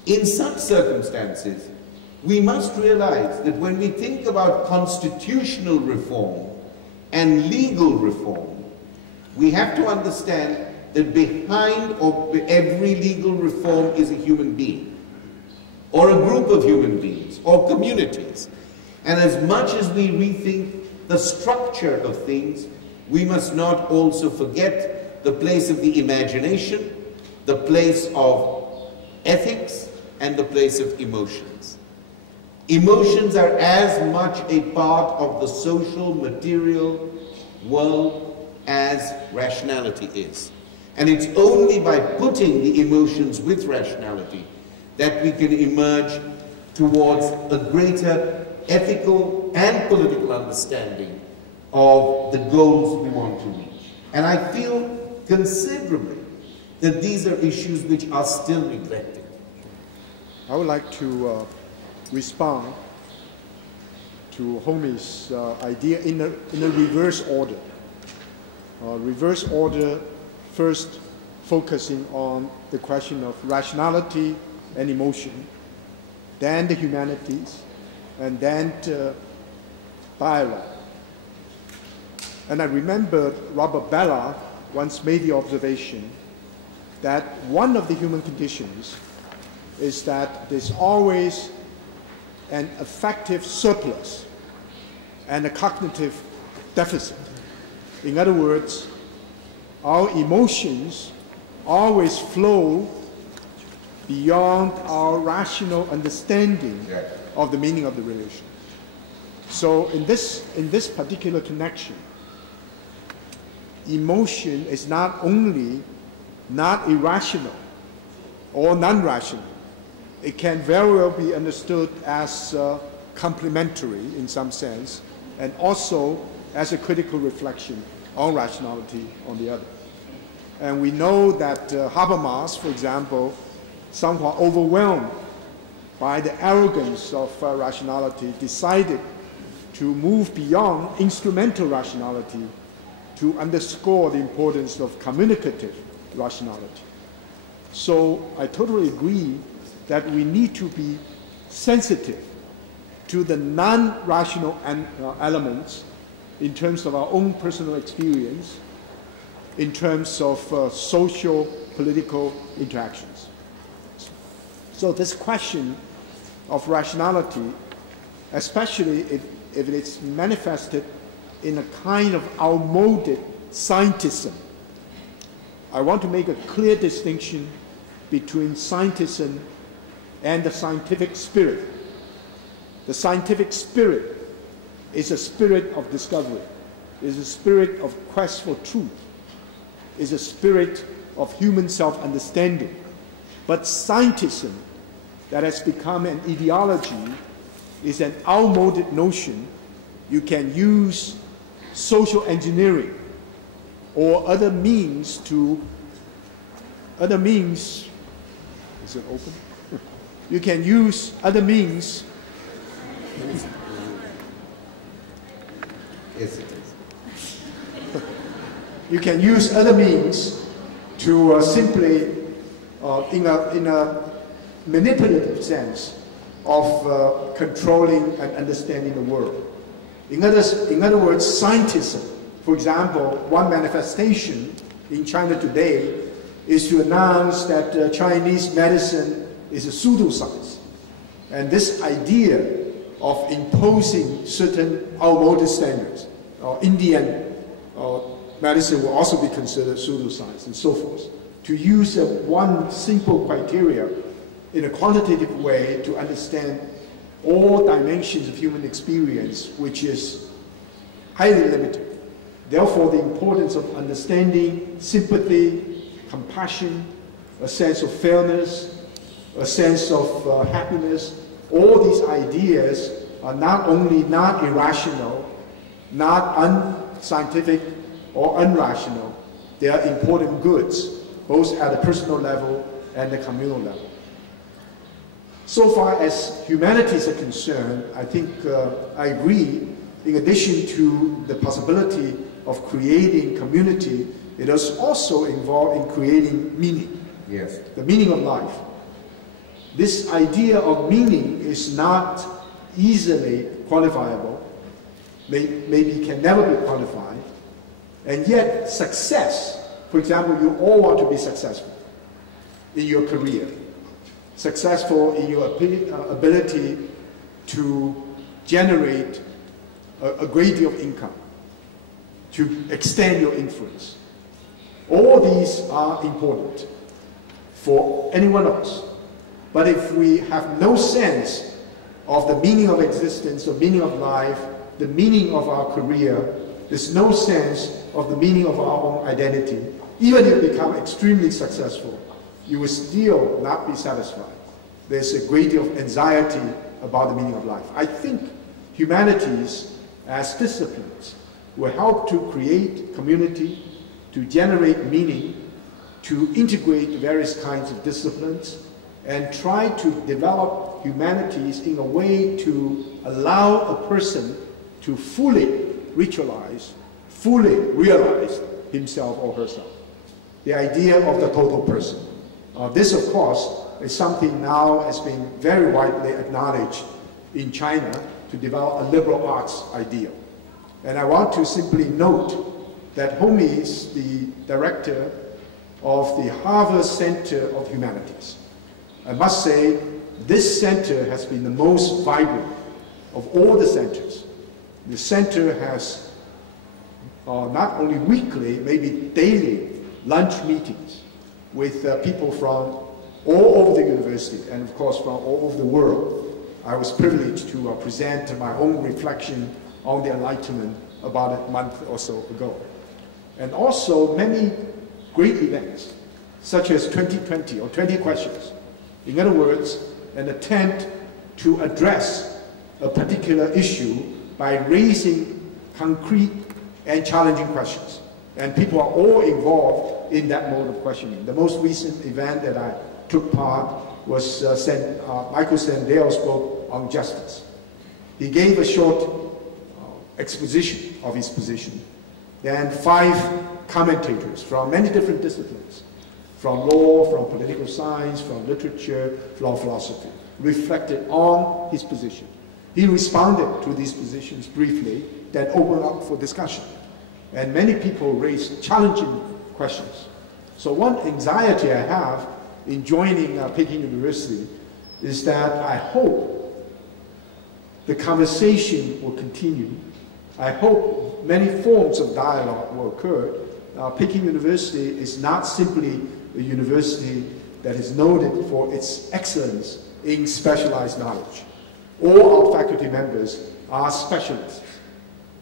In such circumstances, we must realize that when we think about constitutional reform and legal reform, we have to understand that behind every legal reform is a human being, or a group of human beings, or communities. And as much as we rethink the structure of things, we must not also forget the place of the imagination, the place of ethics, and the place of emotions. Emotions are as much a part of the social, material world as rationality is. And it's only by putting the emotions with rationality that we can emerge towards a greater ethical and political understanding of the goals we want to reach. And I feel considerably that these are issues which are still neglected. I would like to respond to Homi's idea in a reverse order. Reverse order, first focusing on the question of rationality and emotion, then the humanities, and then dialogue. And I remember Robert Bellah once made the observation that one of the human conditions is that there's always an affective surplus and a cognitive deficit. In other words, our emotions always flow beyond our rational understanding of the meaning of the relation. So in this particular connection, emotion is not only not irrational or non-rational, it can very well be understood as complementary in some sense, and also as a critical reflection on rationality on the other. And we know that Habermas, for example, somewhat overwhelmed by the arrogance of rationality, decided to move beyond instrumental rationality to underscore the importance of communicative rationality. So I totally agree that we need to be sensitive to the non-rational elements in terms of our own personal experience, in terms of social, political interactions. So this question of rationality, especially if it's manifested in a kind of outmoded scientism. I want to make a clear distinction between scientism and the scientific spirit. The scientific spirit is a spirit of discovery, is a spirit of quest for truth, is a spirit of human self-understanding. But scientism that has become an ideology is an outmoded notion. You can use social engineering or other means, is it open? You can use other means. Yes, it is. You can use other means to simply, in a manipulative sense, of controlling and understanding the world. In other words, scientism, for example, one manifestation in China today is to announce that Chinese medicine is a pseudoscience. And this idea of imposing certain outmoded standards, Indian medicine will also be considered pseudoscience and so forth. To use one simple criteria in a quantitative way to understand all dimensions of human experience, which is highly limited. Therefore, the importance of understanding, sympathy, compassion, a sense of fairness, a sense of happiness, all these ideas are not only not irrational, not unscientific or unrational, they are important goods, both at the personal level and the communal level. So far as humanities are concerned, I think I agree, in addition to the possibility of creating community, it is also involved in creating meaning. Yes. The meaning of life. This idea of meaning is not easily quantifiable, maybe can never be quantified, and yet success, for example, you all want to be successful in your career, successful in your ability to generate a great deal of income, to extend your influence. All these are important for any one of us. But if we have no sense of the meaning of existence, the meaning of life, the meaning of our career, there's no sense of the meaning of our own identity, even if you become extremely successful, you will still not be satisfied. There's a great deal of anxiety about the meaning of life. I think humanities as disciplines will help to create community, to generate meaning, to integrate various kinds of disciplines, and try to develop humanities in a way to allow a person to fully ritualize, fully realize himself or herself. The idea of the total person. This, of course, is something now has been very widely acknowledged in China to develop a liberal arts ideal. And I want to simply note that Homi is the director of the Harvard Center of Humanities. I must say, this center has been the most vibrant of all the centers. The center has not only weekly, maybe daily lunch meetings with people from all over the university and of course from all over the world. I was privileged to present my own reflection on the Enlightenment about a month or so ago. And also many great events, such as 2020 or 20 questions. In other words, an attempt to address a particular issue by raising concrete and challenging questions. And people are all involved in that mode of questioning. The most recent event that I took part was Michael Sandel spoke on justice. He gave a short exposition of his position. Then 5 commentators from many different disciplines, from law, from political science, from literature, from philosophy, reflected on his position. He responded to these positions briefly, then opened up for discussion. And many people raised challenging questions. So one anxiety I have in joining Peking University is that I hope the conversation will continue. I hope many forms of dialogue will occur. Peking University is not simply a university that is noted for its excellence in specialized knowledge. All our faculty members are specialists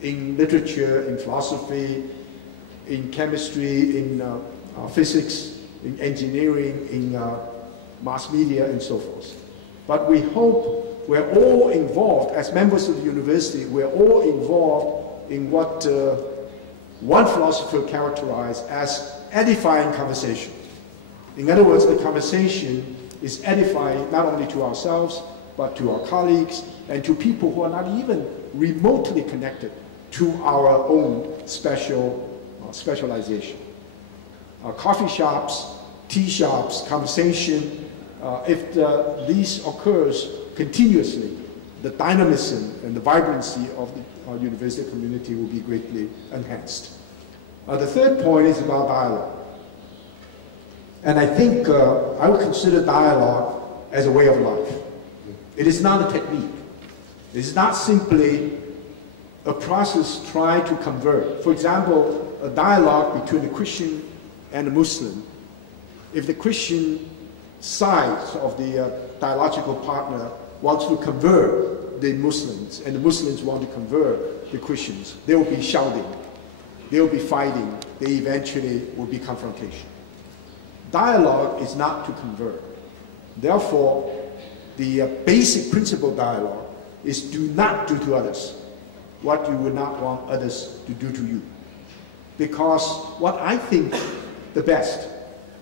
in literature, in philosophy, in chemistry, in physics, in engineering, in mass media, and so forth. But we hope we're all involved, as members of the university, we're all involved in what one philosopher characterized as edifying conversation. In other words, the conversation is edifying not only to ourselves, but to our colleagues and to people who are not even remotely connected to our own specialization. Coffee shops, tea shops, conversation, if these occurs continuously, the dynamism and the vibrancy of the university community will be greatly enhanced. The third point is about dialogue. And I think I would consider dialogue as a way of life. It is not a technique. It is not simply a process trying to convert. For example, a dialogue between a Christian and a Muslim. If the Christian side of the dialogical partner wants to convert the Muslims, and the Muslims want to convert the Christians, they will be shouting, they will be fighting, they eventually will be confrontation. Dialogue is not to convert. Therefore, the basic principle of dialogue is do not do to others what you would not want others to do to you. Because what I think the best,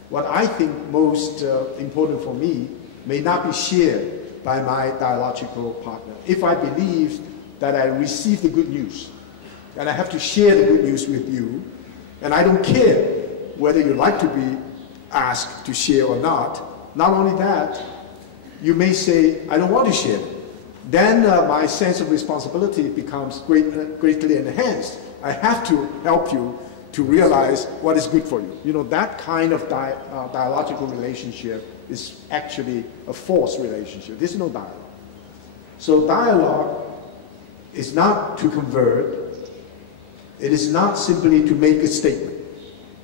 what I think most important for me may not be shared by my dialogical partner. If I believe that I received the good news, and I have to share the good news with you, and I don't care whether you like to be asked to share or not only that, you may say, I don't want to share it. Then my sense of responsibility becomes greatly enhanced. I have to help you to realize what is good for you. You know, that kind of dialogical relationship is actually a false relationship. There's no dialogue. So dialogue is not to convert. It is not simply to make a statement,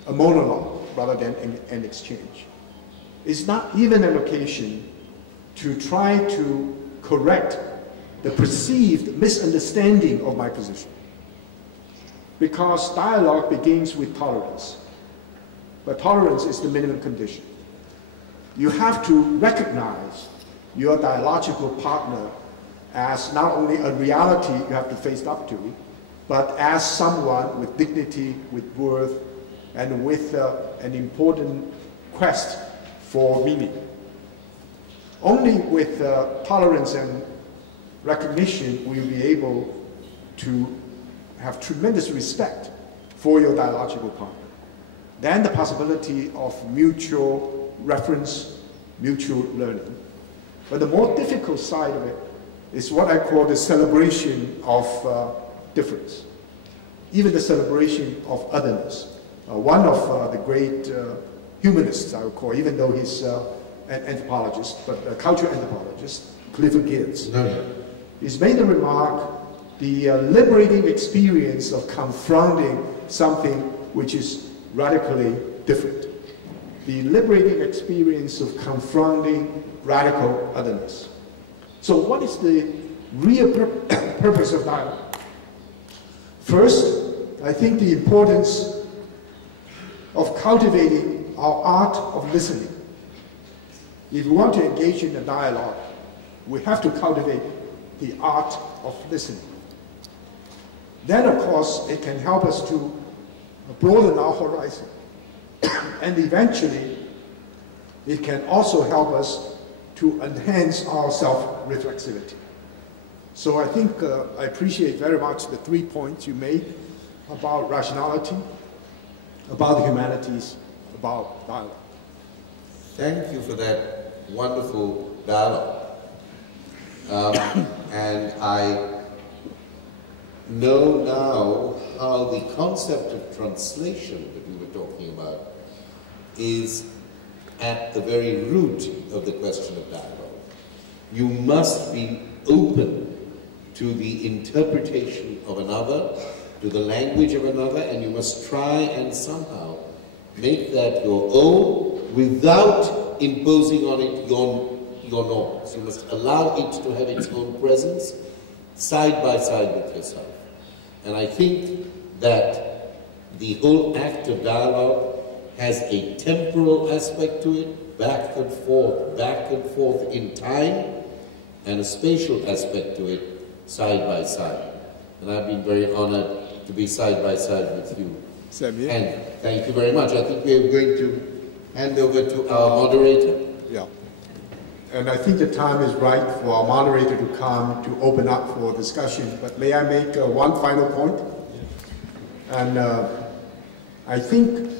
a monologue, rather than an exchange. It's not even an occasion to try to correct the perceived misunderstanding of my position. Because dialogue begins with tolerance. But tolerance is the minimum condition. You have to recognize your dialogical partner as not only a reality you have to face up to, but as someone with dignity, with worth, and with an important quest for meaning. Only with tolerance and recognition will you be able to have tremendous respect for your dialogical partner. Then the possibility of mutual reference, mutual learning. But the more difficult side of it is what I call the celebration of difference, even the celebration of otherness. One of the great humanists, I would call, even though he's an anthropologist, but a cultural anthropologist, Clifford Geertz. He's made the remark, the liberating experience of confronting something which is radically different. The liberating experience of confronting radical otherness. So what is the real purpose of dialogue? First, I think the importance of cultivating our art of listening. If we want to engage in a dialogue, we have to cultivate the art of listening. Then, of course, it can help us to broaden our horizon. And eventually, it can also help us to enhance our self-reflexivity. So I think I appreciate very much the 3 points you made about rationality, about the humanities, about dialogue. Thank you for that wonderful dialogue. And I know now how the concept of translation that we were talking about is at the very root of the question of dialogue. You must be open to the interpretation of another, to the language of another, and you must try and somehow make that your own without imposing on it your norms. You must allow it to have its own presence side by side with yourself. And I think that the whole act of dialogue has a temporal aspect to it, back and forth in time, and a spatial aspect to it, side by side. And I've been very honored to be side by side with you. Same here. And thank you very much. I think we're going to hand over to our moderator. Yeah. And I think the time is right for our moderator to come to open up for discussion. But may I make one final point? Yeah. And I think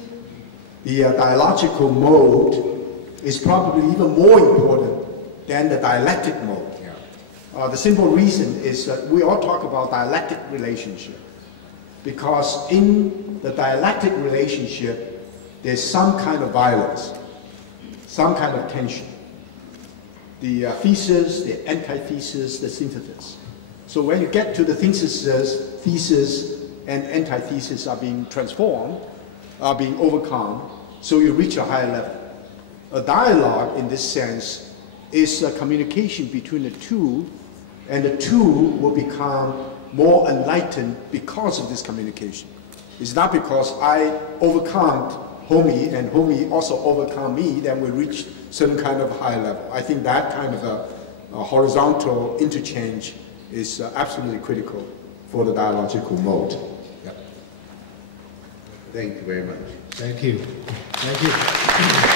the dialogical mode is probably even more important than the dialectic mode. Yeah. The simple reason is that we all talk about dialectic relationship, because in the dialectic relationship, there's some kind of violence, some kind of tension. The thesis, the antithesis, the synthesis. So when you get to the thesis and antithesis are being transformed, are being overcome, so you reach a higher level. A dialogue, in this sense, is a communication between the two, and the two will become more enlightened because of this communication. It's not because I overcome Homi and Homi also overcome me, then we reach certain kind of high level. I think that kind of a horizontal interchange is absolutely critical for the dialogical mode. Yep. Thank you very much. Thank you. Thank you.